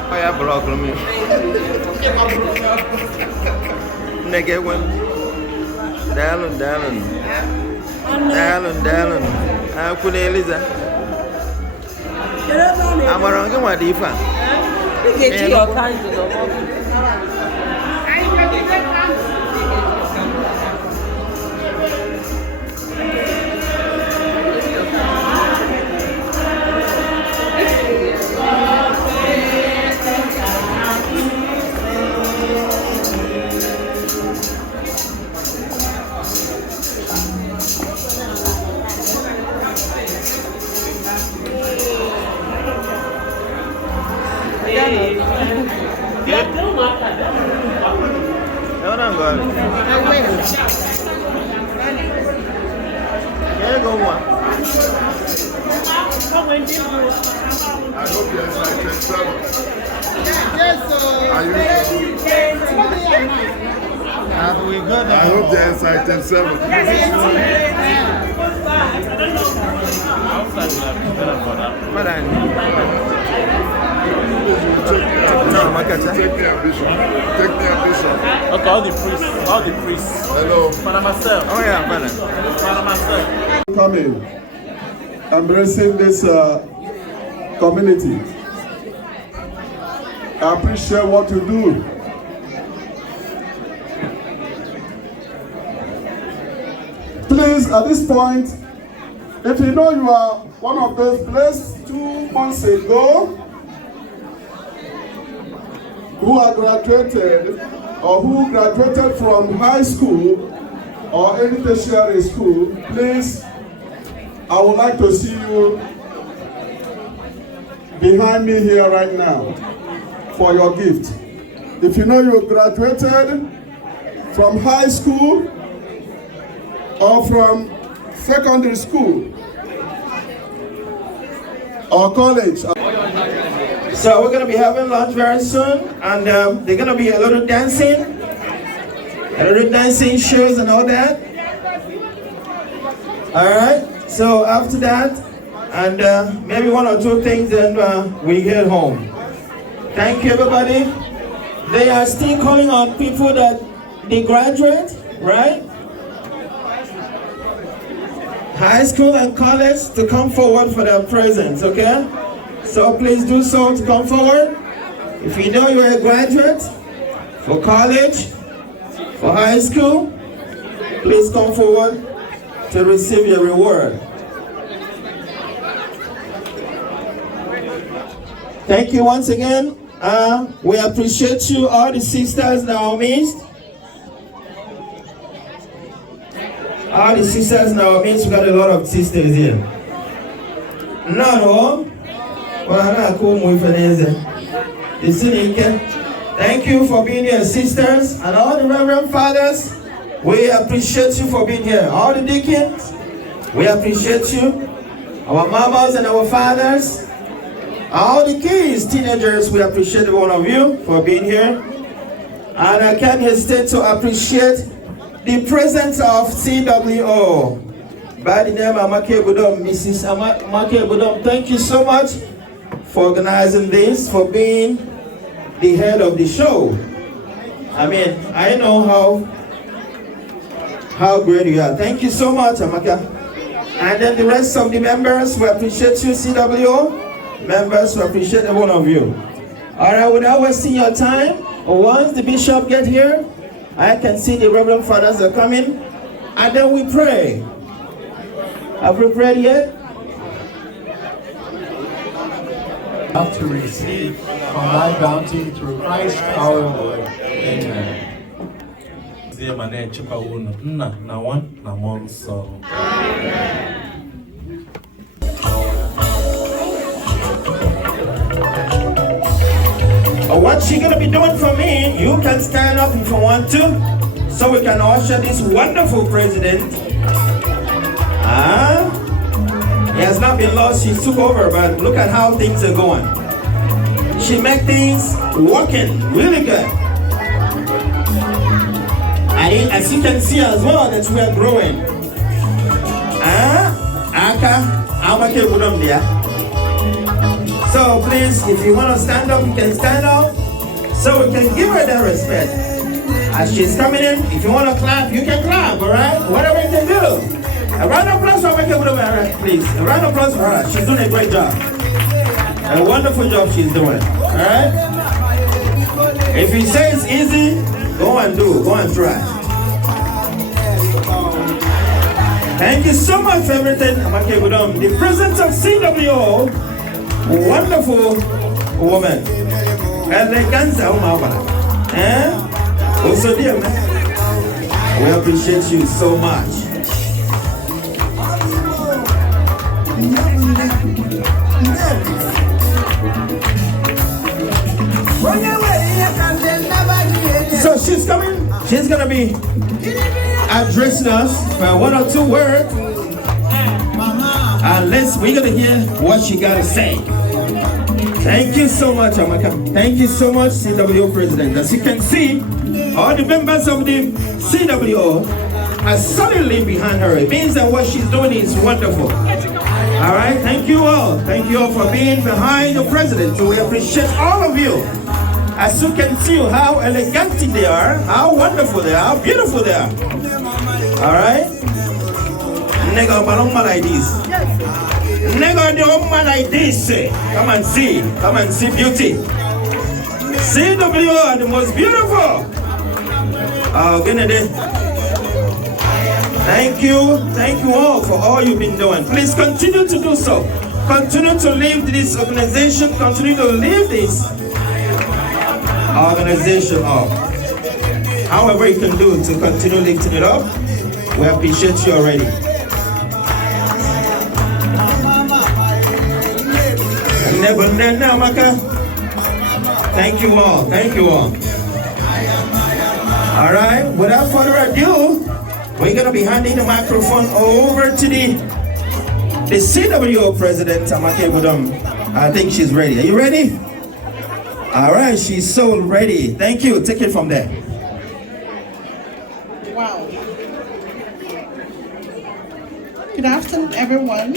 Oh yeah, block me. Nigga one. Dallin. Kuna Eliza. Amaranga wadifa. Get your candle. I hope you're excited, sir. Yes, sir. Are you? We got that. I hope they're excited, sir. Take the ambition. Okay, all the priests. Hello. Father myself. Oh yeah, brother. Father myself. Coming, embracing this community. I appreciate what you do. Please, at this point, if you know you are one of those blessed 2 months ago who are graduated or who graduated from high school or any tertiary school, please, I would like to see you behind me here right now for your gift. If you know you graduated from high school or from secondary school or college. So we're going to be having lunch very soon, and they're going to be a little dancing shows and all that. All right, so after that, and maybe 1 or 2 things, then we get home. Thank you, everybody. They are still calling on people that they graduate, right? High school and college to come forward for their presents, okay? So please do so to come forward. If you know you're a graduate for college, for high school, please come forward to receive your reward. Thank you once again. We appreciate you, all the sisters in our midst. All the sisters in our midst, we got a lot of sisters here. No. Thank you for being here, sisters, and all the reverend fathers. We appreciate you for being here. All the deacons, we appreciate you. Our mamas and our fathers, all the kids, teenagers, we appreciate every one of you for being here. And I can't hesitate to appreciate the presence of C.W.O. by the name of Mrs. Amake Budom. Thank you so much for organizing this, for being the head of the show. I mean, I know how great you are. Thank you so much, Amaka. And then the rest of the members, we appreciate you, C.W.O. Members, we appreciate every one of you. All right, without wasting your time, once the bishop gets here, I can see the reverend fathers are coming, and then we pray. Have we prayed yet? Have to receive from thy bounty through Christ our Lord. Amen. What she's gonna be doing for me, you can stand up if you want to, so we can usher this wonderful president. He has not been lost, she took over, but look at how things are going. She make things working really good. And as you can see as well, that we are growing. So please, if you want to stand up, you can stand up so we can give her that respect. As she's coming in, if you want to clap, you can clap, all right? Whatever you can do. A round of applause for Maka, please. A round of applause for her. She's doing a great job. A wonderful job she's doing, all right? If you say it's easy, go and do, go and try. Thank you so much for everything. The presence of C.W.O, wonderful woman. Eleganza, also dear man, we appreciate you so much. So she's coming, she's gonna be addressing us for 1 or 2 words. And we're gonna hear what she gotta say. Thank you so much, Amaka. Thank you so much, C.W.O President. As you can see, all the members of the C.W.O are solidly behind her. It means that what she's doing is wonderful. All right, thank you all. Thank you all for being behind the president. We appreciate all of you. As you can see how elegant they are, how wonderful they are, how beautiful they are. All right? Nigga, like this. Nigga, like this. Come and see beauty. C.W.O are the most beautiful. Thank you all for all you've been doing. Please continue to do so. Continue to lift this organization, continue to lift this organization up. However you can do to continue lifting it up, we appreciate you already. Thank you all. Thank you all. All right, without further ado, we're going to be handing the microphone over to the C.W.O President, Amake Budom. I think she's ready. Are you ready? All right, she's so ready. Thank you. Take it from there. Wow. Good afternoon, everyone.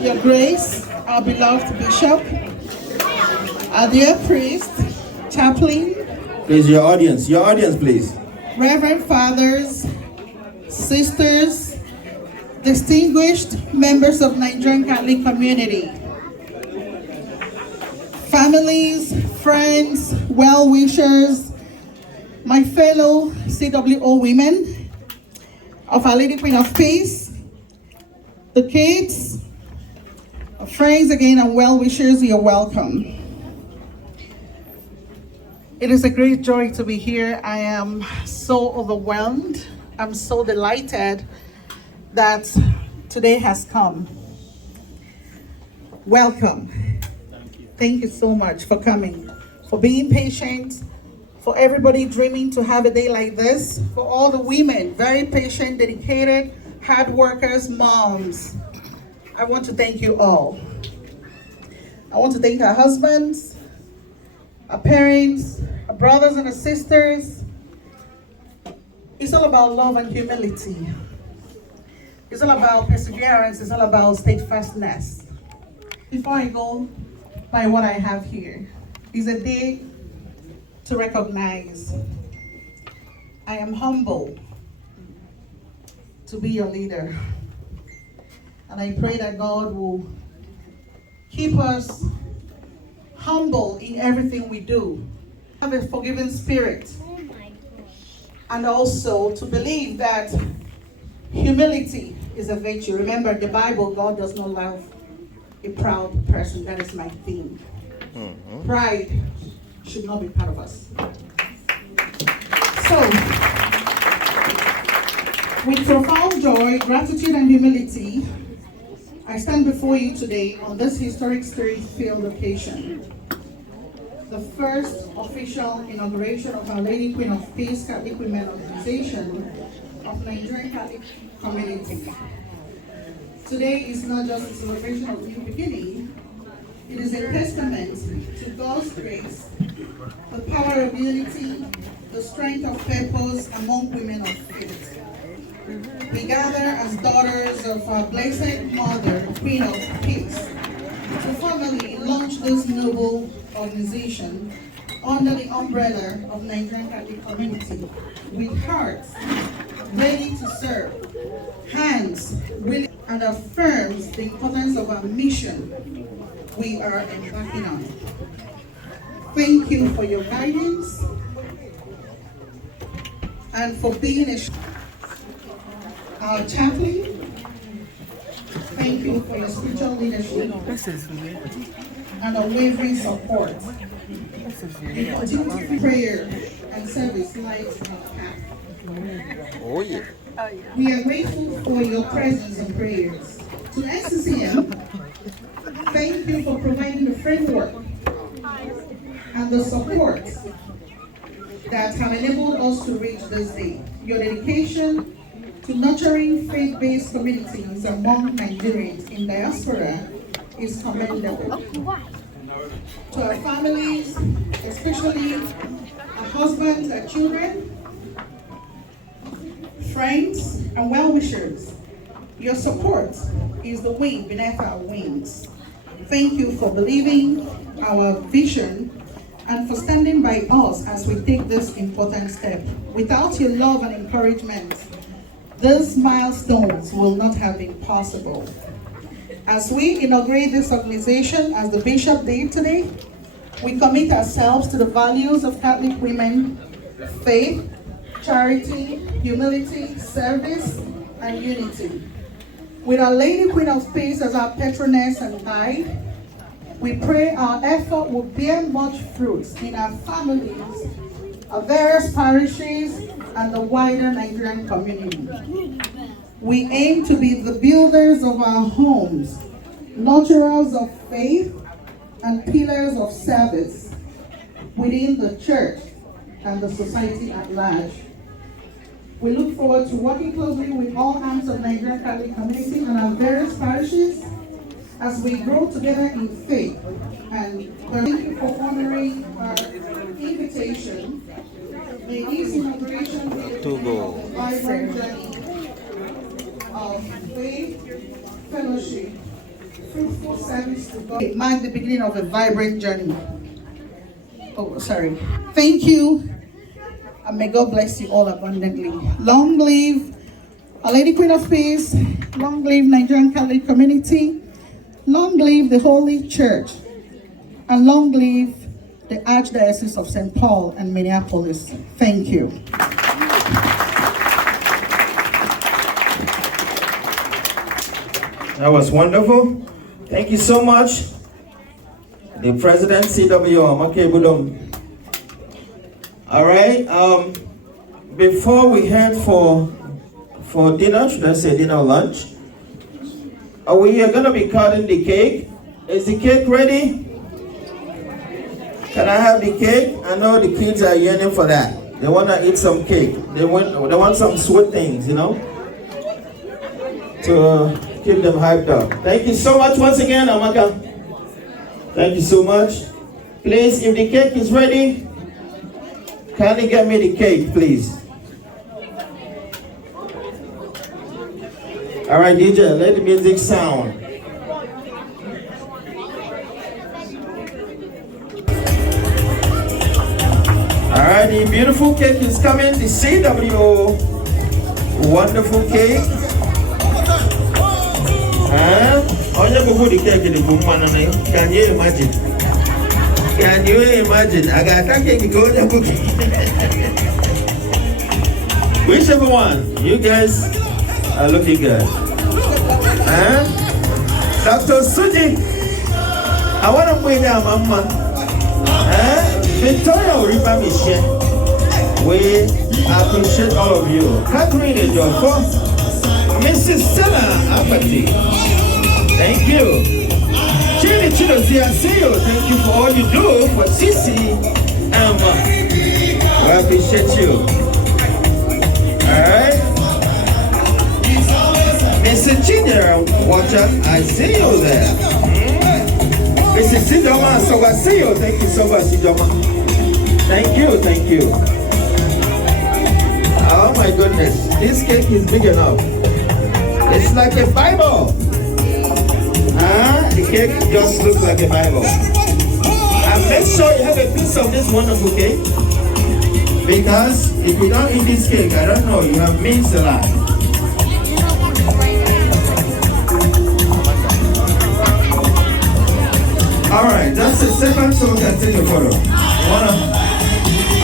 Your Grace, our beloved Bishop, our dear priest, chaplain, please, your audience, please. Reverend Fathers, sisters, distinguished members of Nigerian Catholic community, families, friends, well-wishers, my fellow C.W.O women of Our Lady Queen of Peace, the kids, friends again and well-wishers, you're welcome. It is a great joy to be here. I am so overwhelmed. I'm so delighted that today has come. Welcome. Thank you so much for coming, for being patient, for everybody dreaming to have a day like this, for all the women, very patient, dedicated, hard workers, moms. I want to thank you all. I want to thank our husbands, our parents, our brothers and our sisters. It's all about love and humility. It's all about perseverance. It's all about steadfastness. Before I go by what I have here, it's a day to recognize I am humble to be your leader. And I pray that God will keep us humble in everything we do. Have a forgiving spirit. And also to believe that humility is a virtue. Remember, the Bible, God does not love a proud person. That is my theme. Pride should not be part of us. So, with profound joy, gratitude, and humility, I stand before you today on this historic spirit-filled occasion. The first official inauguration of Our Lady Queen of Peace Catholic Women Organization of Nigerian Catholic Community. Today is not just a celebration of new beginning, it is a testament to God's grace, the power of unity, the strength of purpose among women of faith. We gather as daughters of our Blessed Mother, Queen of Peace, to formally launch this noble organization under the umbrella of Nigerian Catholic community, with hearts ready to serve, hands willing, and affirms the importance of our mission we are embarking on. Thank you for your guidance and for being our chaplain. Thank you for your spiritual leadership and unwavering support. You continue to prayer and service lives in our path. Oh yeah. We are grateful for your presence and prayers. To N.C.C, thank you for providing the framework and the support that have enabled us to reach this day. Your dedication to nurturing faith-based communities among Nigerians in diaspora is commendable. To our families, especially our husbands and children, friends, and well-wishers, your support is the wind beneath our wings. Thank you for believing our vision and for standing by us as we take this important step. Without your love and encouragement, these milestones will not have been possible. As we inaugurate this organization, as the Bishop did today, we commit ourselves to the values of Catholic women: faith, charity, humility, service, and unity. With Our Lady Queen of Peace as our patroness and guide, we pray our effort will bear much fruit in our families, our various parishes, and the wider Nigerian community. We aim to be the builders of our homes, nurturers of faith, and pillars of service within the church and the society at large. We look forward to working closely with all arms of Nigerian Catholic community and our various parishes as we grow together in faith. And thank you for honoring our invitation. May this inauguration be a vibrant journey of faith, fellowship, fruitful service to God. It marks the beginning of a vibrant journey. Oh, sorry. Thank you, and may God bless you all abundantly. Long live Our Lady Queen of Peace. Long live Nigerian Catholic community. Long live the Holy Church, and long live the Archdiocese of St. Paul and Minneapolis. Thank you. That was wonderful. Thank you so much. The President, C.W.O. All right. Before we head for dinner, should I say dinner or lunch? We are going to be cutting the cake. Is the cake ready? Can I have the cake? I know the kids are yearning for that. They want to eat some cake. They want some sweet things, you know, to keep them hyped up. Thank you so much once again, Amaka. Thank you so much. Please, if the cake is ready, can you get me the cake, please? All right, DJ, let the music sound. All right, the beautiful cake is coming. The C.W.O. wonderful cake. Oh, you go the cake in the boom. Can you imagine? Can you imagine? I got that cake to go to whichever one, you guys are looking good. Dr. Suji, I want to put down Mama. Victoria Uriba Michelle. We appreciate all of you. Catherine Ejofo, Mrs. Stella Apathy. Thank you. Chini Chidosi, I see you. Thank you for all you do for Sisi. We appreciate you. Alright. Mr. Chinyere, watch out. I see you there. Mrs. Sidoma, so I see you. Thank you so much, Sidoma. Thank you, thank you. Oh my goodness, this cake is big enough. It's like a Bible. The cake just looks like a Bible. And make sure you have a piece of this wonderful cake. Because if you don't eat this cake, I don't know, you have missed a lot. Alright, just a second so we can take a photo.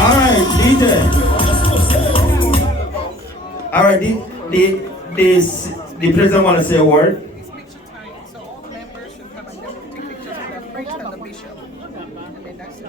Alright, DJ. Alright, the president want to say a word. So all the members should come and take pictures with the priest and the bishop. And then that's it.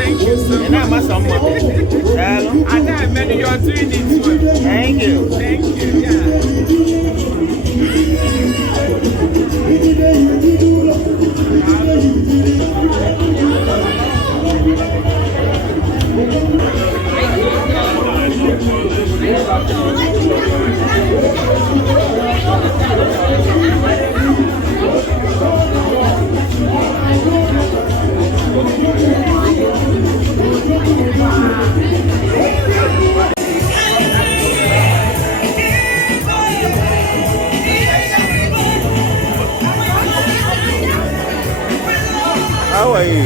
Thank you so much. I know, man, you are doing it well. Thank you. Thank you, yeah. How are you?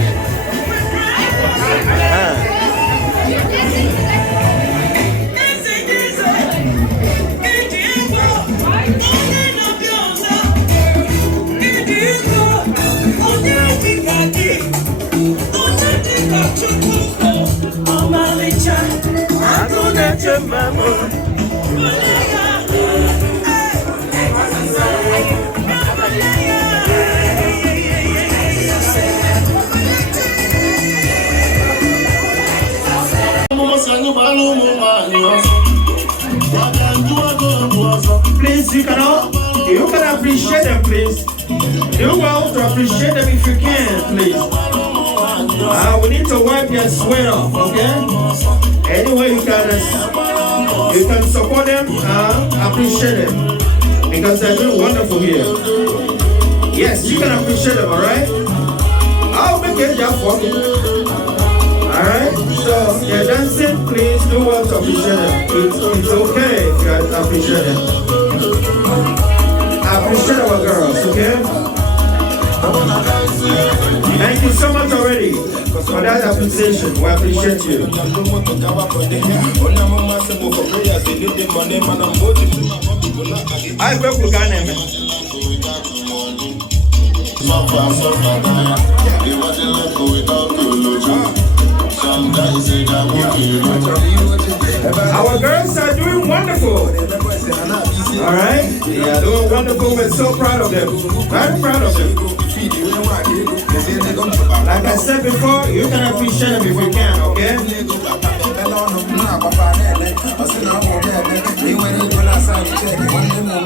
Please, you can appreciate them, please. Do well to appreciate them if you can, please. We need to wipe your sweat off, okay? Anyway, you can support them, appreciate them, because they're doing wonderful here. Yes, you can appreciate them, all right? I'll make it just for you. All right? So they're dancing, please do well to appreciate them. It's okay if you guys appreciate them. Appreciate our girls, okay? Thank you so much already for that appreciation. We appreciate you. I work with Ghana. Our girls are doing wonderful. All right? They are doing wonderful. We're so proud of them. Very proud of them. Like I said before, you can appreciate them if you can, okay?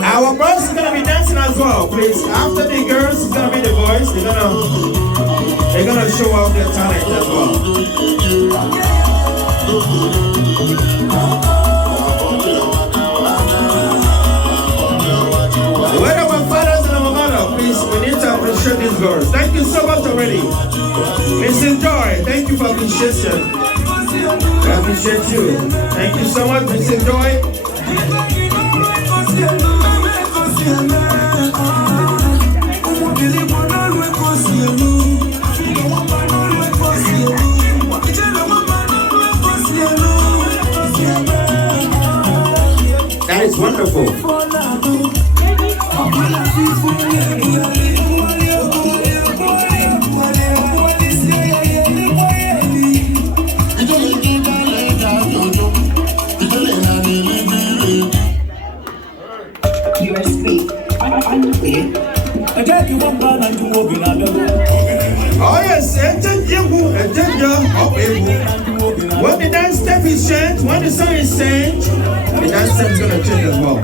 Our boys is gonna be dancing as well, please. After the girls, it's gonna be the boys. They're gonna show off their talent as well. Where are our fathers and our mother? Please, we need to appreciate these girls. Thank you so much already. Mrs. Joy, thank you for appreciation. We appreciate you. Thank you so much, Mrs. Joy. That is wonderful. Oh yes, when the dance step is changed, when the song is changed, the dance step is going to change as well.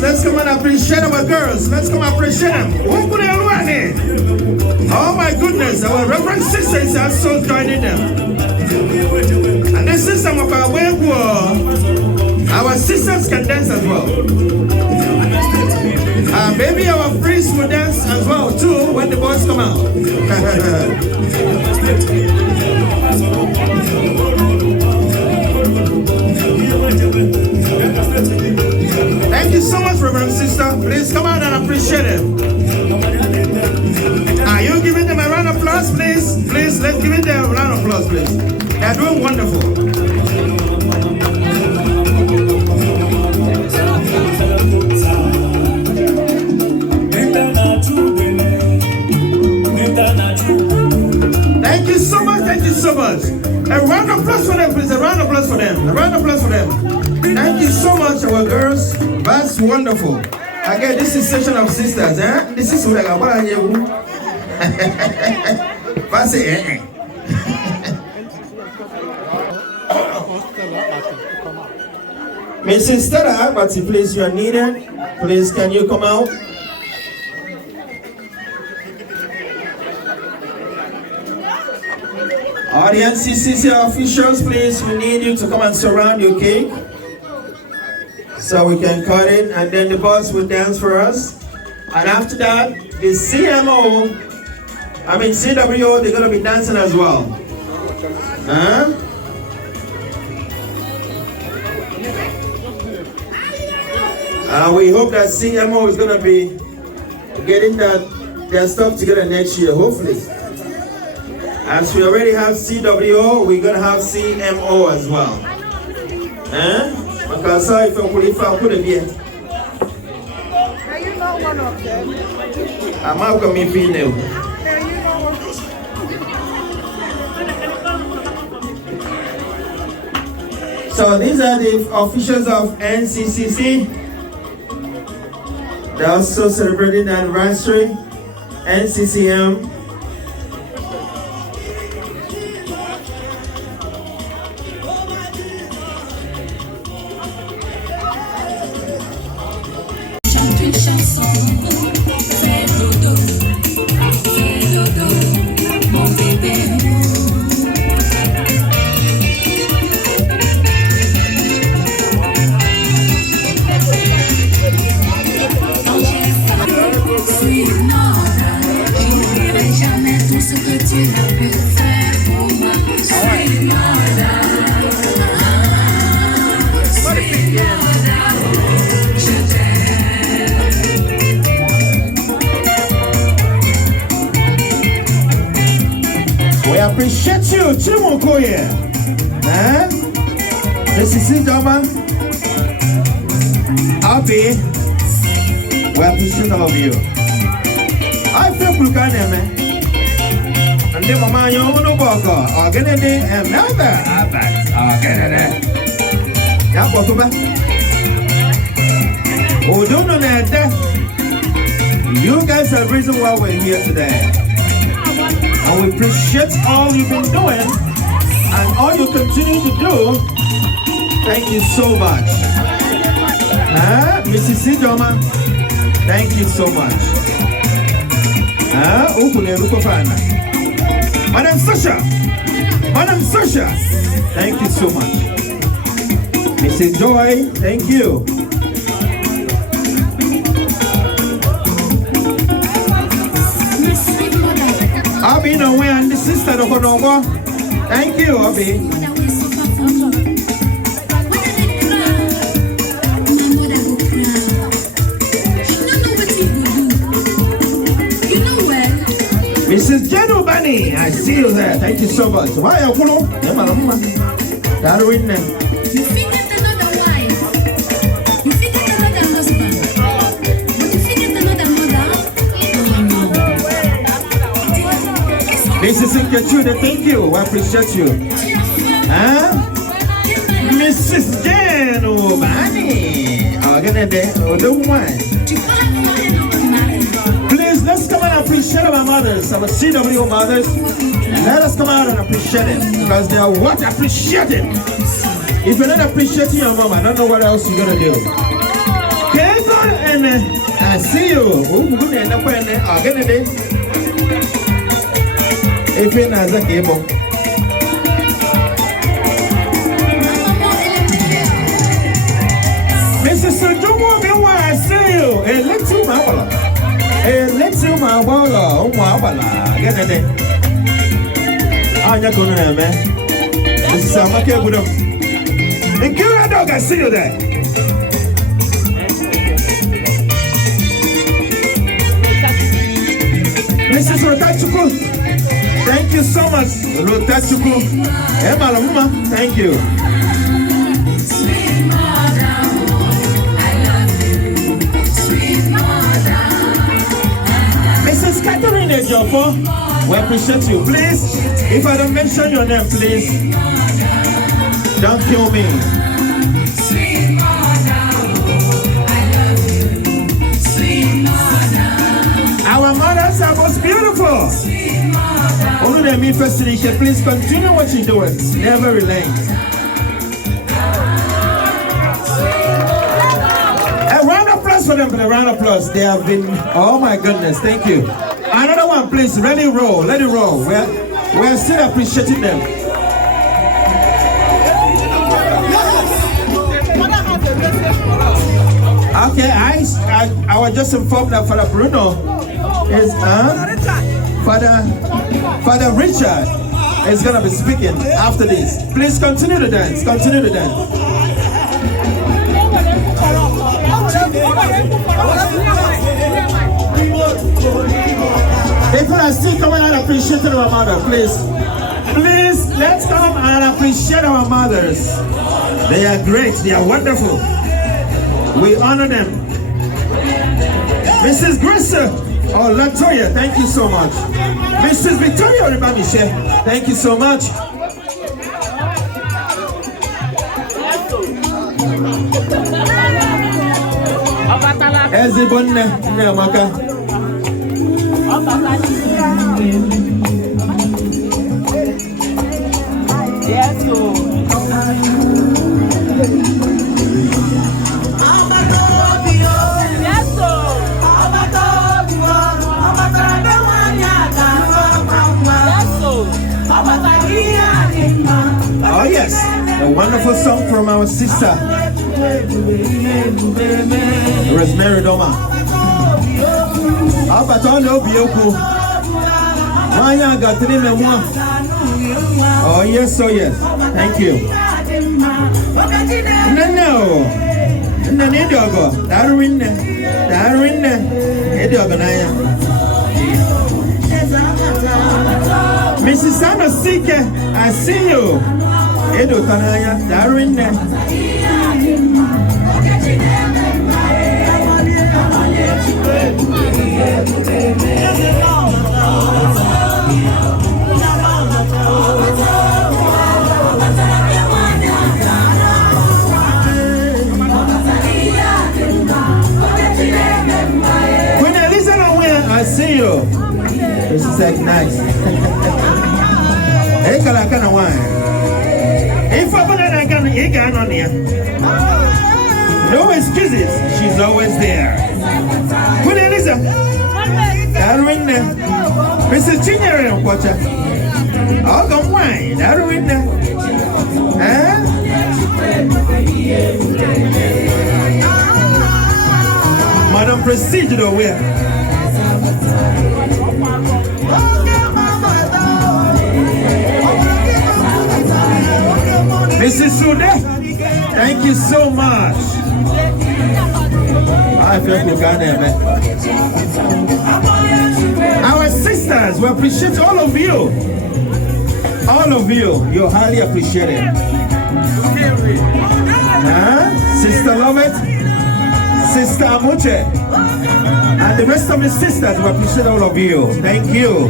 Let's come and appreciate our girls. Let's come and appreciate them. Oh my goodness, our reverend sisters are so joining them. And the system of our way, our sisters can dance as well. Maybe our priests will dance as well too when the boys come out. Thank you so much, Reverend Sister. Please come out and appreciate them. Are you giving them a round of applause, please? Please, let's give them a round of applause, please. They are doing wonderful. Thank you so much, thank you so much. A round of applause for them, please. A round of applause for them. A round of applause for them. Thank you so much, our girls. That's wonderful. Again, this is session of sisters, eh? This is what I got. Mrs. Stella, but please, you are needed. Please, can you come out? All the N.C.C officials, please, we need you to come and surround your cake so we can cut it, and then the boss will dance for us. And after that, the C.W.O, they're going to be dancing as well. Huh? We hope that C.W.O is going to be getting their stuff together next year, hopefully. As we already have C.W.O, we're going to have C.W.O as well. Huh? Because if I could have yet. Are you not one of them? I'm out of me female. So these are the officials of N.C.C. They're also celebrating the anniversary. NCCM. We appreciate you, Chinonso Eduputa. Abi, we appreciate all of you. I feel good, man. And then Mama, you know, Boko, Organide, and Melba, Organide. Yeah, Bokuba. Oh, don't know that. You guys are the reason why we're here today. And we appreciate all you've been doing and all you continue to do. Thank you so much. Mrs. Sidoma, thank you so much. Madam Sasha, thank you so much. Mrs. Joy, thank you. Abi no way and the sister of Onogo. Thank you, Abi. Mrs. Jeno Bunny, I see you there. Thank you so much. Why are you going? That win them. You figured another wife. You figured another husband. But you figured another mother. Mrs. Nkeonyema, thank you. We appreciate you. Mrs. Jeno Bunny. Please, let's come and appreciate our mothers, our C.W.O mothers. Let us come out and appreciate them because they are worth appreciating. If you're not appreciating your mom, I don't know what else you're going to do. Okay, go and I see you. If you're not a cable. Mrs. Sojomo, I see you. Let's see my wallet. Let's see my wallet. Oh, my wallet. Get it. I'm not going to man. This is my cable. And give a dog, I see you there. Mrs. Rotachuku, thank you so much. Rotachuku. Emma Luma, thank you. Mrs. Catherine Ejiofor, we appreciate you. Please, if I don't mention your name, please, don't kill me. Our mothers are most beautiful. Only the me first, please continue what you're doing. Never relent. A round of applause for them, for the round of applause. They have been, oh my goodness, thank you. Another one, please, ready, roll, let it roll. We're still appreciating them. Okay, I was just informed that Father Bruno is Father Richard is gonna be speaking after this. Please continue to dance. Continue to dance. People are still coming and appreciating our mother. Please, let's come and appreciate our mothers. They are great. They are wonderful. We honor them. Mrs. Grace Latoya, thank you so much. Mrs. Victoria Ribamishe, thank you so much. Ezibonne Namaka. Yes, oh yes, a wonderful song from our sister Rosemary Doma. Oh yes, oh yes, thank you. No, Darwin, Mrs. Sano Sike, I see you. Edo Tanaya, Darwin. When I listen away, I see you. This is like nice. Hey, Kalakana wine. If I put that gun, he got on here. No excuses. She's always there. When I listen, Darwin, Mrs. Chinonso Eduputa. Oh, come wine, Darwin. Madam Prestige, though, where? Mrs. Sude, thank you so much. I feel good. Our sisters, we appreciate all of you. All of you, you're highly appreciated. Sister Lovett, Sister Amuche, and the rest of the sisters, we appreciate all of you. Thank you.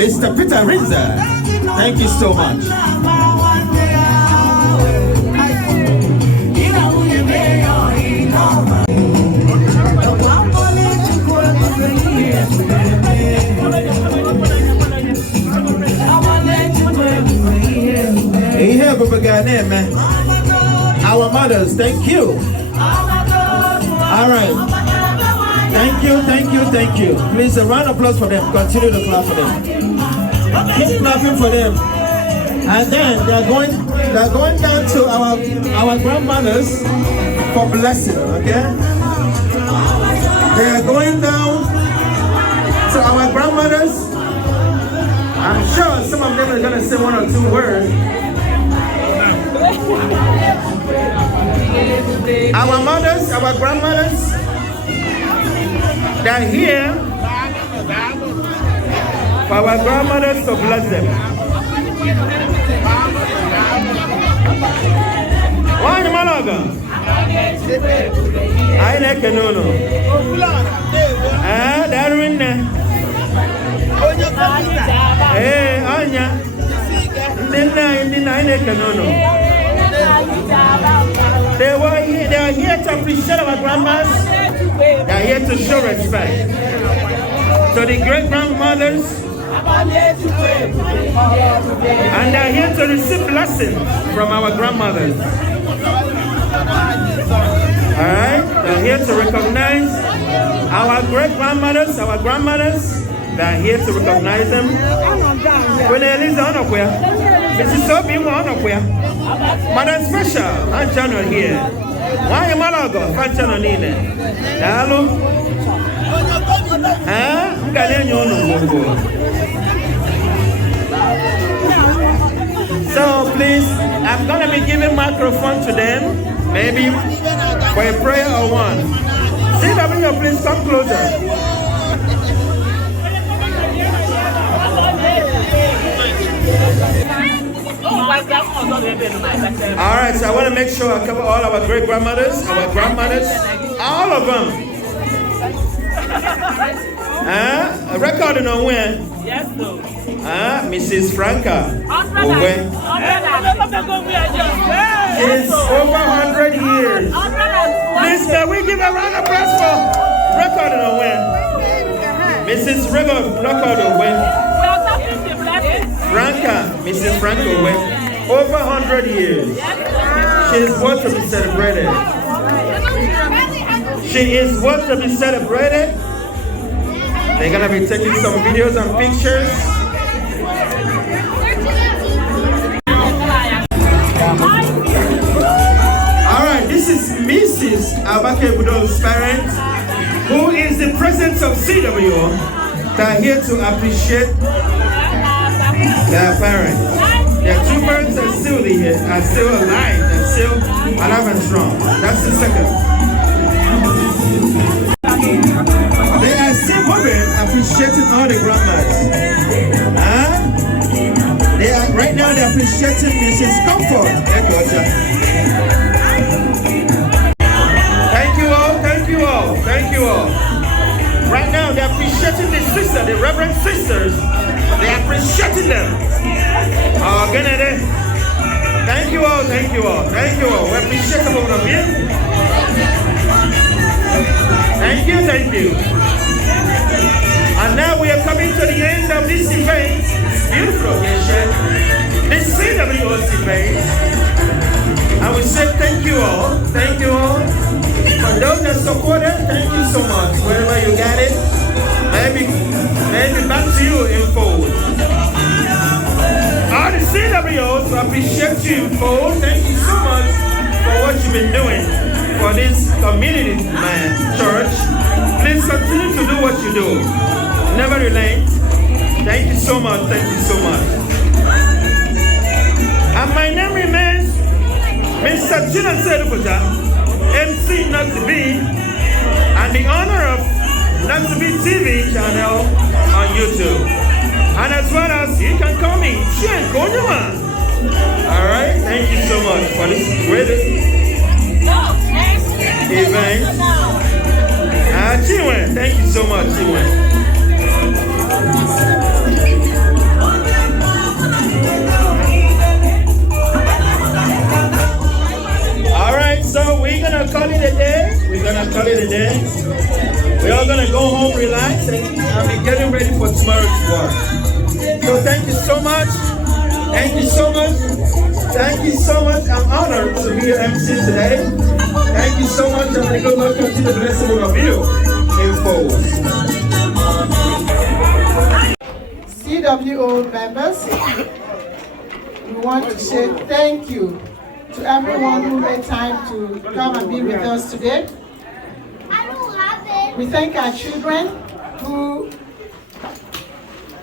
Mr. Peter Rinza, thank you so much. Our mothers, thank you. All right. Thank you, thank you, thank you. Please, a round of applause for them. Continue to clap for them. Keep clapping for them. And then they're going down to our grandmothers for blessing, okay? They are going down to our grandmothers. I'm sure some of them are going to say one or two words. Our mothers, our grandmothers, they're here for our grandmothers to bless them. Why the Malaga? I like a no. Darwin. Hey, Anya. They are here to appreciate our grandmas. They are here to show respect. So the great grandmothers, And they're here to receive blessing from our grandmothers. Alright, they're here to recognize our great grandmothers, our grandmothers. They're here to recognize them. When Elisa Onokwea, Mrs. Obi Onokwea, Madam Special, and Channel here. Why am I not going to Channel Nina? Hello? So please, I'm going to be giving microphone to them, maybe for a prayer or one. C.W.O, please come closer. Alright, so I want to make sure I cover all our great grandmothers, our grandmothers, all of them. Recording on when? Yes, sir. Mrs. Franca. She's over 100 years. Please, can we give a round of applause for recording on when? Mrs. Recording on when? Franca, Mrs. Franca went over 100 years. She is worth to be celebrated. She is worth to be celebrated. They're gonna be taking some videos and pictures. Alright, this is Mrs. Abake Budo's parents, who is the president of C.W.O. They're here to appreciate their parents. Their two parents are still here, are still alive, and still alive and strong. That's the second. They are still moving, appreciating all the grandmas. They are right now. They're appreciating Mrs. Comfort. Thank you all. Thank you all. Thank you all. Right now, they're appreciating the sisters, the reverend sisters. They're appreciating them. Oh, Kennedy. Thank you all, thank you all, thank you all. We appreciate the both of you. Thank you, thank you. And now we are coming to the end of this event. Beautiful occasion. This C.W.O. event. And we say thank you all, thank you all. For those that supported, thank you so much. Wherever you got it, maybe back to you in full. All the C.W.Os appreciate you in full. Thank you so much for what you've been doing for this community, man, church. Please continue to do what you do. Never relent. Thank you so much. Thank you so much. And my name remains Mr. Chinonso Eduputa, MC Noxyb, and the owner of N.C.C TV channel on YouTube. And as well as you can call me Ichie Nkeonyema. Alright, thank you so much for this great event. Chiwen, thank you so much, Chiwen. Alright, so we're gonna call it a day. We're all gonna go home, relax, and be getting ready for tomorrow's work. So thank you so much. Thank you so much. Thank you so much. I'm honored to be your MC today. Thank you so much, and may God welcome to the blessing of you in full. C.W.O. members, we want to say thank you to everyone who made time to come and be with us today. We thank our children who,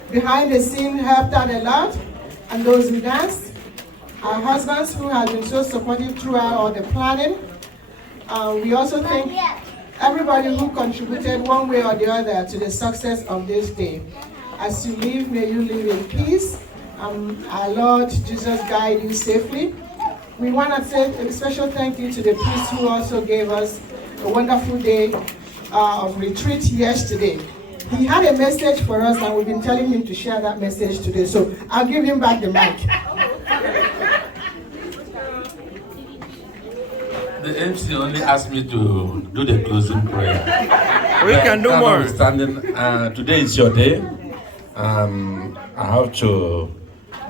behind the scene, helped out a lot, and those who danced. Our husbands who have been so supportive throughout all the planning. We also thank everybody who contributed one way or the other to the success of this day. As you live, may you live in peace. Our Lord Jesus guide you safely. We want to say a special thank you to the priest who also gave us a wonderful day of retreat yesterday. He had a message for us, and we've been telling him to share that message today. So I'll give him back the mic. The MC only asked me to do the closing prayer. We can do more. Today is your day, I have to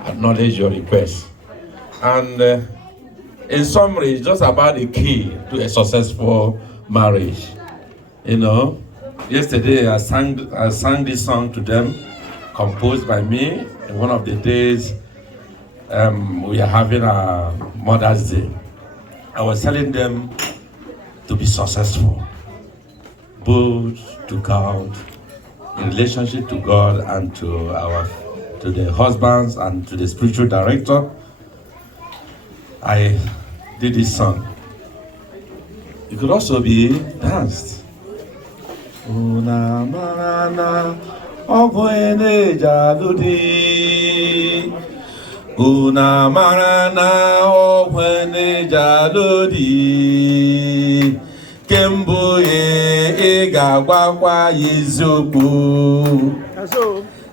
acknowledge your request. And in summary, it's just about the key to a successful marriage. You know, yesterday I sang this song to them, composed by me. In one of the days, we are having a Mother's Day. I was telling them to be successful, both to God, in relationship to God and to the husbands and to the spiritual director. I did this song. It could also be danced. Una marana obuene jaludi. Una marana obuene jaludi. Kemboye ega gwagwa yizoku.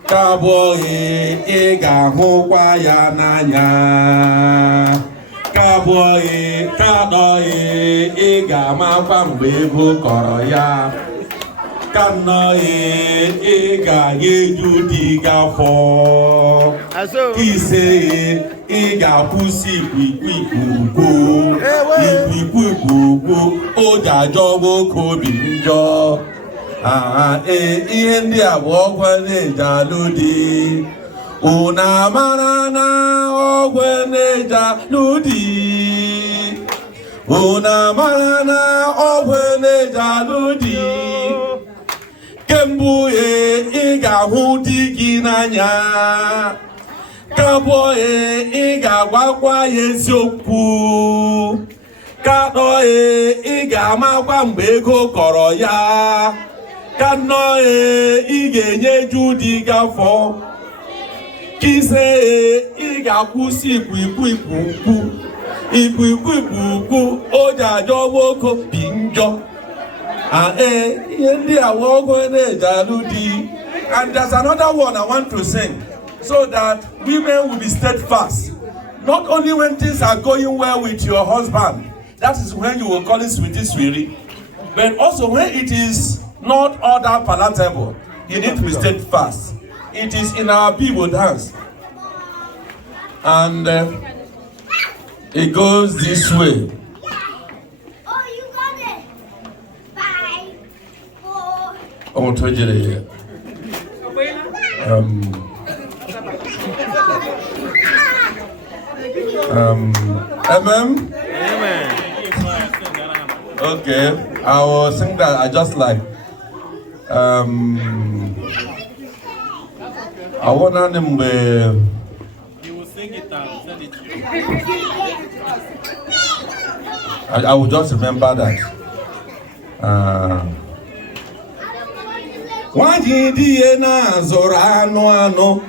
Kaboye ega hukwa ya nanya. Kaboye kadoye ega makwa mgbe ego kọrọ ya. Kanoye ega yeju diga fọ. Kise ega pusi ikwikwu ojajo woko binjo. Ihe ndị a bụ ọgwụ na-eja lụdị. Una marana ọgwụ na-eja lụdị. Una marana ọgwụ na-eja lụdị. Kemgbe ị ga-ahụ di gị n'anya. Kabụọ ị ga-agwakwa ya eziokwu. Kadọ ị ga-amakwa mgbe ego kọrọ ya. Kanọ ị ga-enyeju di gị afọ. Kise ị ga-akwụsị ikwu o ji ajọ nwoke bi njọ. Ihe ndị a wụ ọgwụ na-eji alụ di. And there's another one I want to sing, so that women will be steadfast. Not only when things are going well with your husband, that is when you will call it sweetie, but also when it is not all that palatable, you need to be steadfast. It is in our Bible dance. And it goes this way. Oh, Amen. Amen. Okay, I will sing that. I just like. I want them. You will sing it and send it to you. I will just remember that. Wajidi na zora ano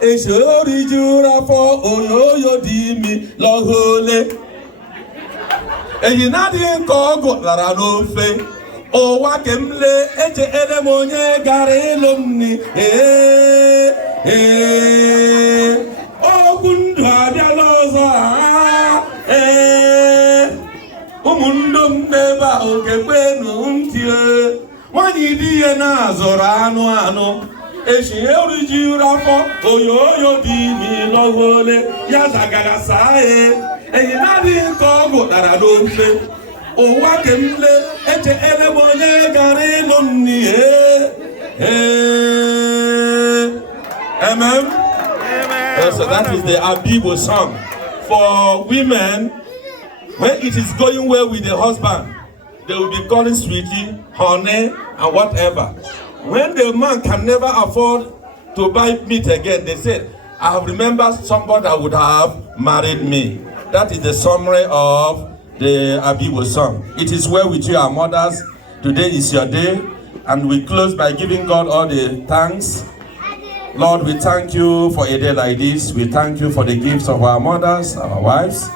eshori jura fo oyoyo di mi lohole eyi na di nko go lara no fe o wa kemle eje ele monye gare lomni o kundu abia lozo umundum neba okepenu ntie. Wajidi na zora ano eshi oriji urafo oyoyo di mi lohole ya zagara sae eyi na di nko go dara lofe o wa kemle eje ele monye gari lomni Amen. So that is the Abibo song for women. When it is going well with the husband, they will be calling sweetie, honey, and whatever. When the man can never afford to buy meat again, they said, I have remembered somebody that would have married me. That is the summary of the Abibo song. It is well with you, our mothers. Today is your day, and we close by giving God all the thanks. Lord, we thank you for a day like this. We thank you for the gifts of our mothers, our wives.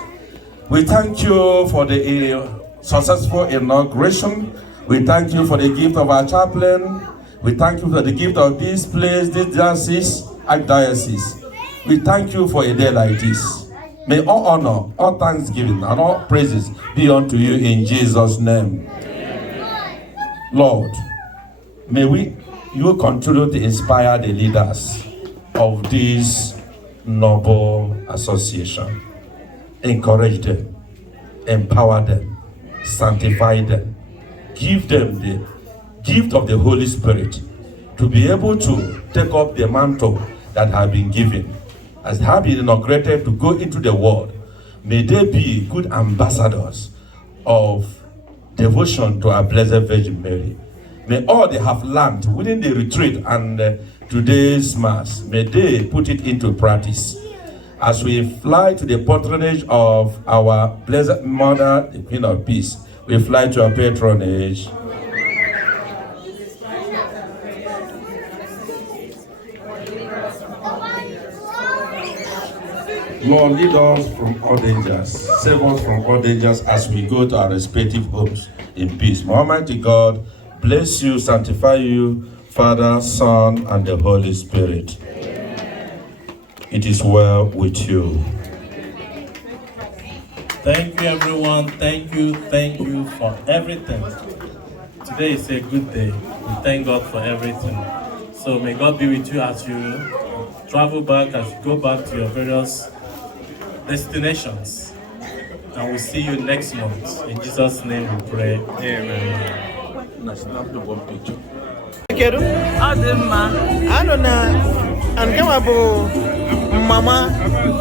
We thank you for the successful inauguration. We thank you for the gift of our chaplain. We thank you for the gift of this place, this diocese, archdiocese. We thank you for a day like this. May all honor, all thanksgiving, and all praises be unto you in Jesus' name. Lord, may you continue to inspire the leaders of this noble association. Encourage them, empower them, sanctify them, give them the gift of the Holy Spirit to be able to take up the mantle that have been given, as they have been inaugurated to go into the world. May they be good ambassadors of devotion to our Blessed Virgin Mary. May all they have learned within the retreat and today's Mass, may they put it into practice. As we fly to the patronage of our Blessed Mother, the Queen of Peace, we fly to our patronage. Lord, lead us from all dangers. Save us from all dangers as we go to our respective homes in peace. May Almighty God bless you, sanctify you, Father, Son, and the Holy Spirit. Amen. It is well with you. Thank you, everyone. Thank you for everything. Today is a good day. We thank God for everything. So may God be with you as you travel back, as you go back to your various destinations. And we'll see you next month. In Jesus' name we pray. Amen. Let's snap the one picture. Kedu? Ademma. Anona Ankemabo Mama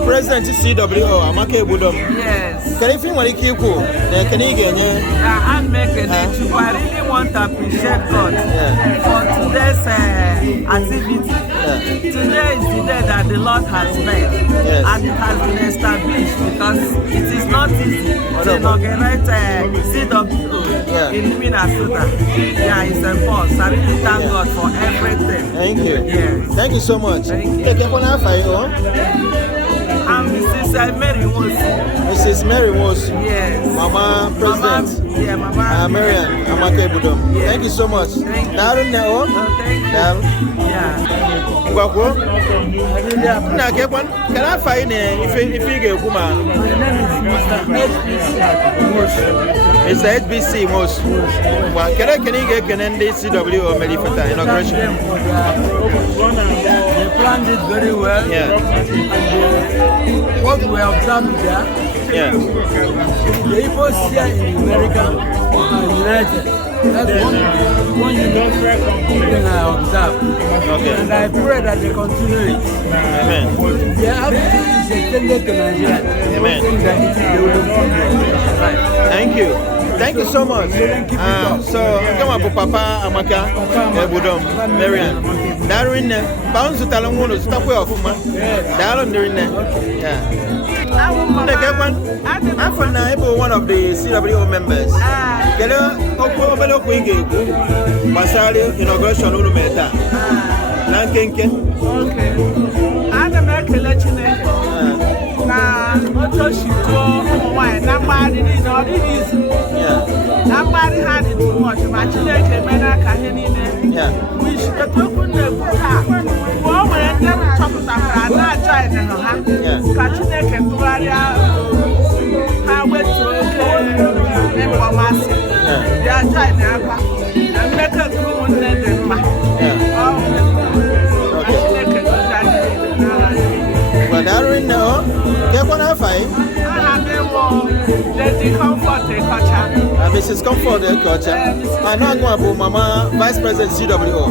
President C.W.O. Amaka Ebudom. Yes. Can you feel what you cool? Can you get I'm making it. I really want to appreciate God for today's activity. Today is the day that the Lord has made, and it has been established because it is not easy to inaugurate C.W.O. in Minnesota. Yeah, it's a force. I really thank God for everything. Thank you. Yes. Thank you so much. Thank you. I'm Mrs. Mary Wos. Mrs. Mary Wos. Yes. Mama President. Mama. Marian Amaka Ebudom. Yes. Thank you so much. Thank you. Thank you. Yeah. Can I find if you get Kuma? My name is Mr. Mr. HBC Mos. Can you get Kennedy C.W.O. Melifata inauguration? They planned it very well. Yeah. What we have done there. Yeah. The people here in America are united. That's one unique thing I observe. Okay. And I pray that they continue it. Amen. They have to extend it to Nigeria. Amen. Thank you. Thank you so much. So, come on, Papa Amaka Ebudom Marian. Darwin, bounce to Talamuno, stop way of Fuma. Darwin, yeah. I'm from one of the C.W.O. members. Masari inauguration Ulumeta. Nankenken. Okay. I'm a Chineke. Nobody had it too much. My Chineke made a Kahanine. Which the token the woman and never talk about not trying to have Kachineke and Tuaria. I went to Embassy. They are trying to and make a crew and then but Darwin, no, get one of five. Mrs. Comfort, the culture. I'm not going to Mama Vice President C.W.O.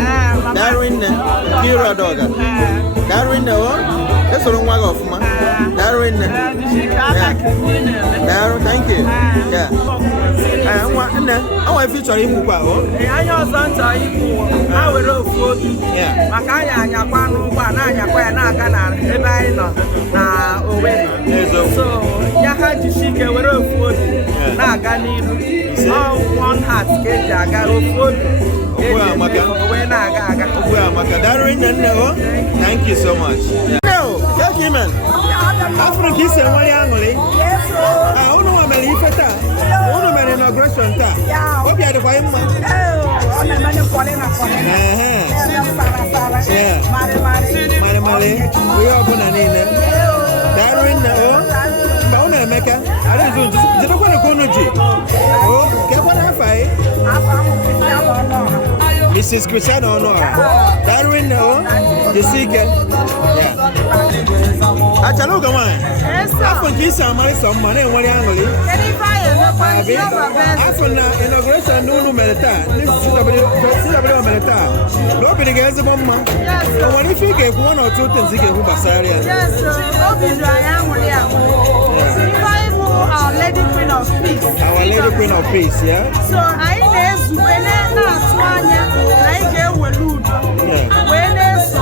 Darwin, Kira Dogger. Darwin, no, that's all one of ma. Darwin, Darwin, thank you. Yeah. I want to feature him. I know something. I will look for yeah. Makaya, so, Yaka Shike were a food. Nagani, all one hat, get Jagaro food. Thank you so much. No, thank you, man. After this, I'm only. I don't know what I'm inauguration. What you had to find? We are going to need it. Darwin, Bauna Mecca, I don't know. Oh, get what I find. Mrs. Cristiano Honora. Darwin, no? Jessica. Yeah. Achalo come on. After this, I'm married some money and what I'm going after inauguration, no melata. This is C.W.O. melata. Nobody gets a mama. When you think of 1 or 2 things, you can go Basaria. Yes, Our Lady Queen of Peace. Our Lady Queen of Peace, yeah? So I know when I get Welud. When there's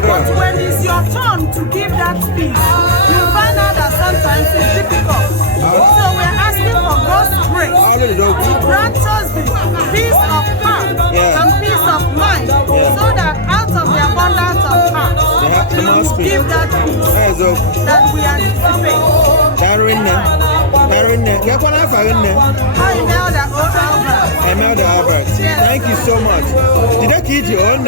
but when it's your turn to give that speech, you find out that sometimes it's difficult. So we're asking for God's grace to grant us the peace of heart and peace of mind, so that out of the abundance of heart, we will give that peace that we anticipate. Imelda Albert. Thank you so much. Did I kid you on?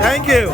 Thank you.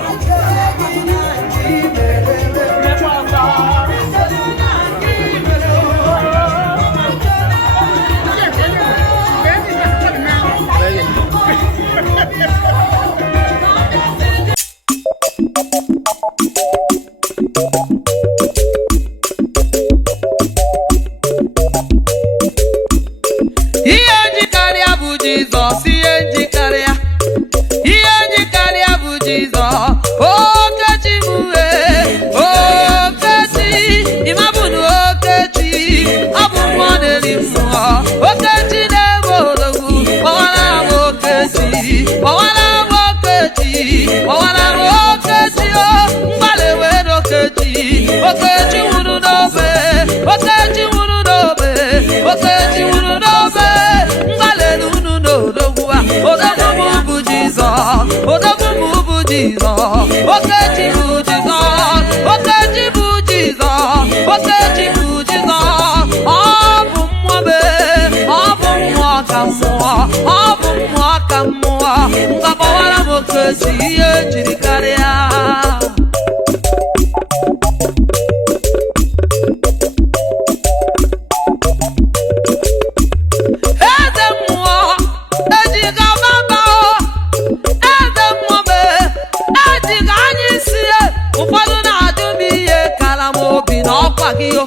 dị ka anyị si ye ụfọdụ na-ajụ m ihe kara m obi na ọkwa gị o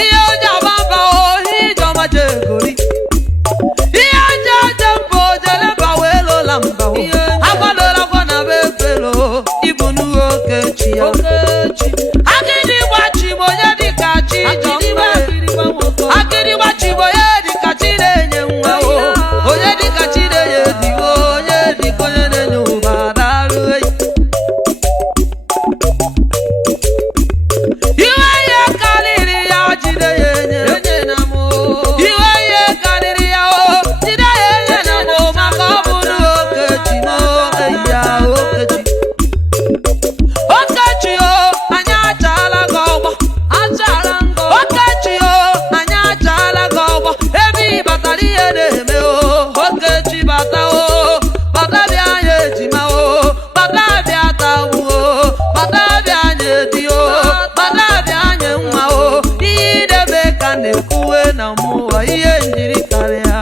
ihe oji abamba ohi ijeọma jegori ihe aja aja mba ojeleba wee lola mba o agbadola gwa na be efelo ịbụ n'uwe okechi ya agịrị gbachi m onye dịka chi jọmbe agịrị gbachi m onye dịka chi na-enye nwa o onye dịka chi na-enye digo onye dịka onye na-enye ụba darụ eyi iwe ihe karịrị ya jide ya enye na m iwe ihe karịrị ya o jide ya enye na m maka ọ bụ na okechi m eyi ya okechi okechi o anyị achaala gị ọgbọ okechi o anyị achaala gị ọgbọ ebe ị batara ihe na-eme o okechi bata o bata bịa anya ejima o bata bịa tawu o bata bịa anya edi o bata bịa anya nwa o ihe idebe ka na-ekwuwe na mmụọ ihe njiri karịa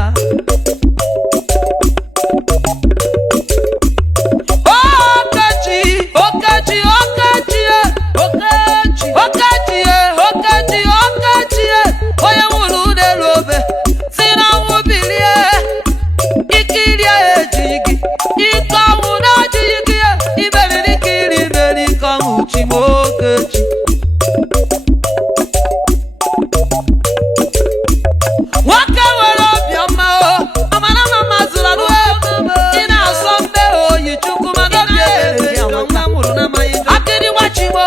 okechi okechi okechi okechi okechi okechi okechi onye nwụrụ n'elu obe si na ọnwụ bilie ikiri ejighị gị ike ọnwụ na-ejighị gị imeriri ikiri imeri ike ọnwụ chi m okechi nwoke nwere obiọma o amara mama zụrụ anụ ị na-asọ mbe oyi chukwu mana obi ebere ya nwa nwụrụ na amaghị akịrị gbachi m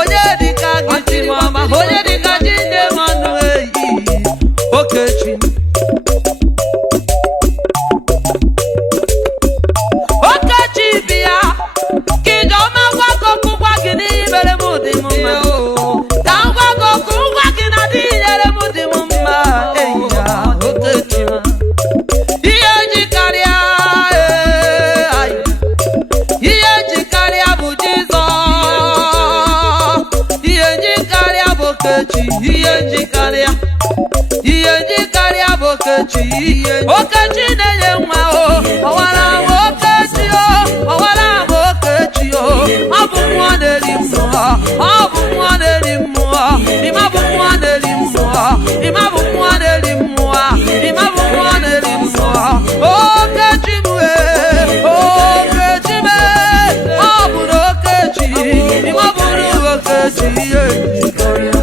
onye dịka gị chi m ọma onye dịka ji nne m ọnụ eyi okechi okechi bịa ka ijeọma gwa gị okwu gwa gị n'ihi mere m dị m mma ka m gwa gị okwu ngwa gị na dị nyere m dị m mma eyi ya okechi ihe ji karịa ihe ji karịa bụ Jizọs ihe ji karịa bụ okechi ihe ji karịa bụ okechi okechi na-enye nwa o ọwara m okechi o ọwara m okechi o ọ bụ mmụọ na-eri mmụọ ọ bụ mmụọ na-eri mmụọ ịma bụ mmụọ na-eri mmụọ ịma bụ mmụọ na-eri mmụọ ịma bụ mmụọ na-eri mmụọ okechi m okechi m ọ bụ na okechi ịma bụ na okechi ihe njikọrịa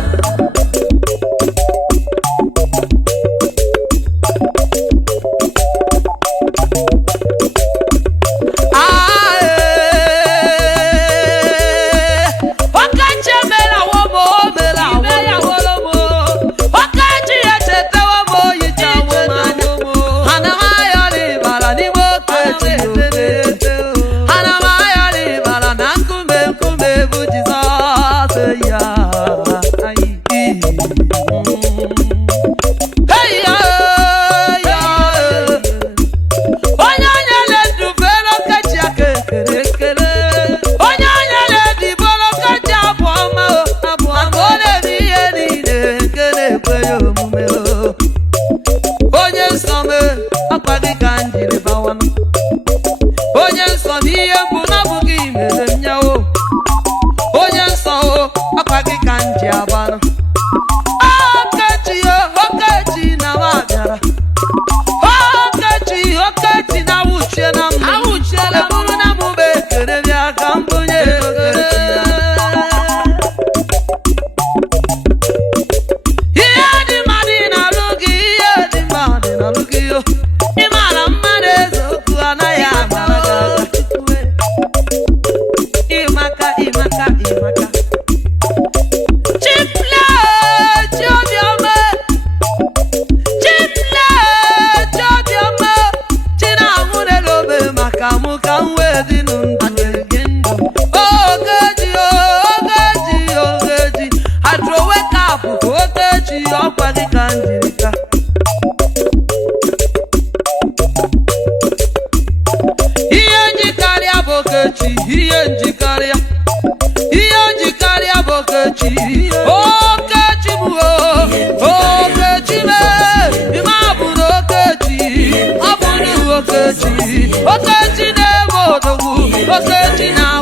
Okechi na-eme odogwu, Okechi na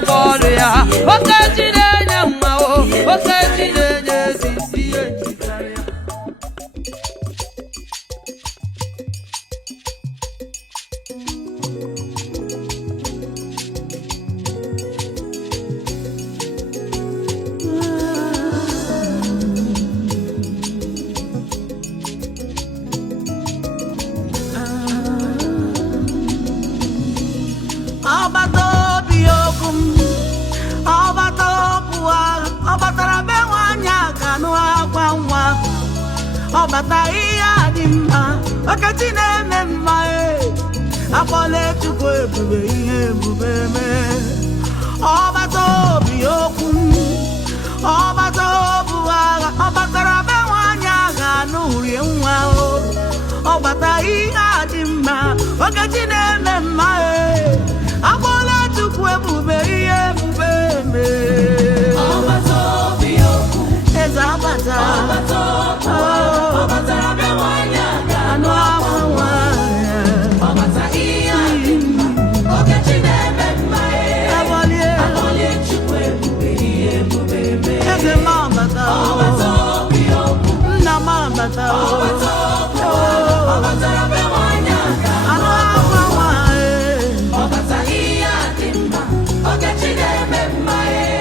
bata iya di mma wakati na-eme mma akpọla Chukwu ebube ihe ebube mee ọbata obi okwu ọbata obu agha ọbatara be nwanyị agha n'urie nwa ọbata ihe dị mma wakati na-eme mma akpọla Chukwu ebube ihe ebube mee ọbata obi okwu eze abata ọbatara be nwanyị agha anụ ahụ nwanyị ọbata ihe dị mma wakati na-eme mma akpọla Chukwu ebube ihe ebube mee eze ma ọbata obi okwu nna ma ọbata ọbatara be nwanyị agha anụ ahụ nwanyị ọbata ihe dị mma wakati na-eme mma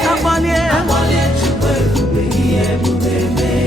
akpọla Chukwu ebube ihe ebube mee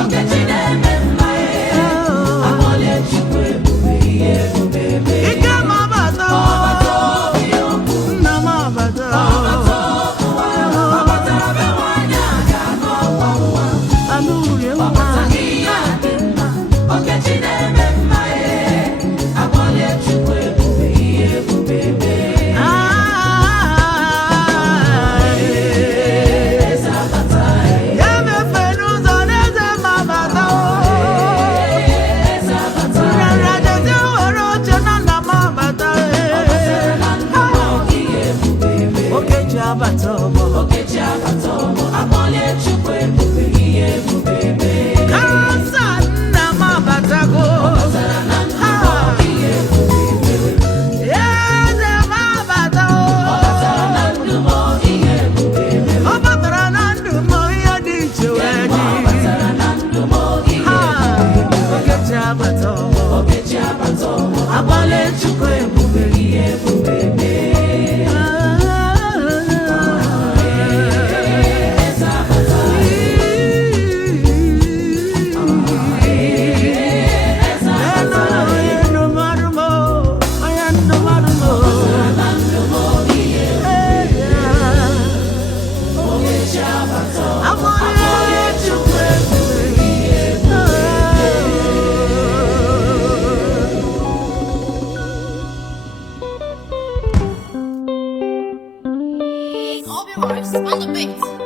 All your on the beat.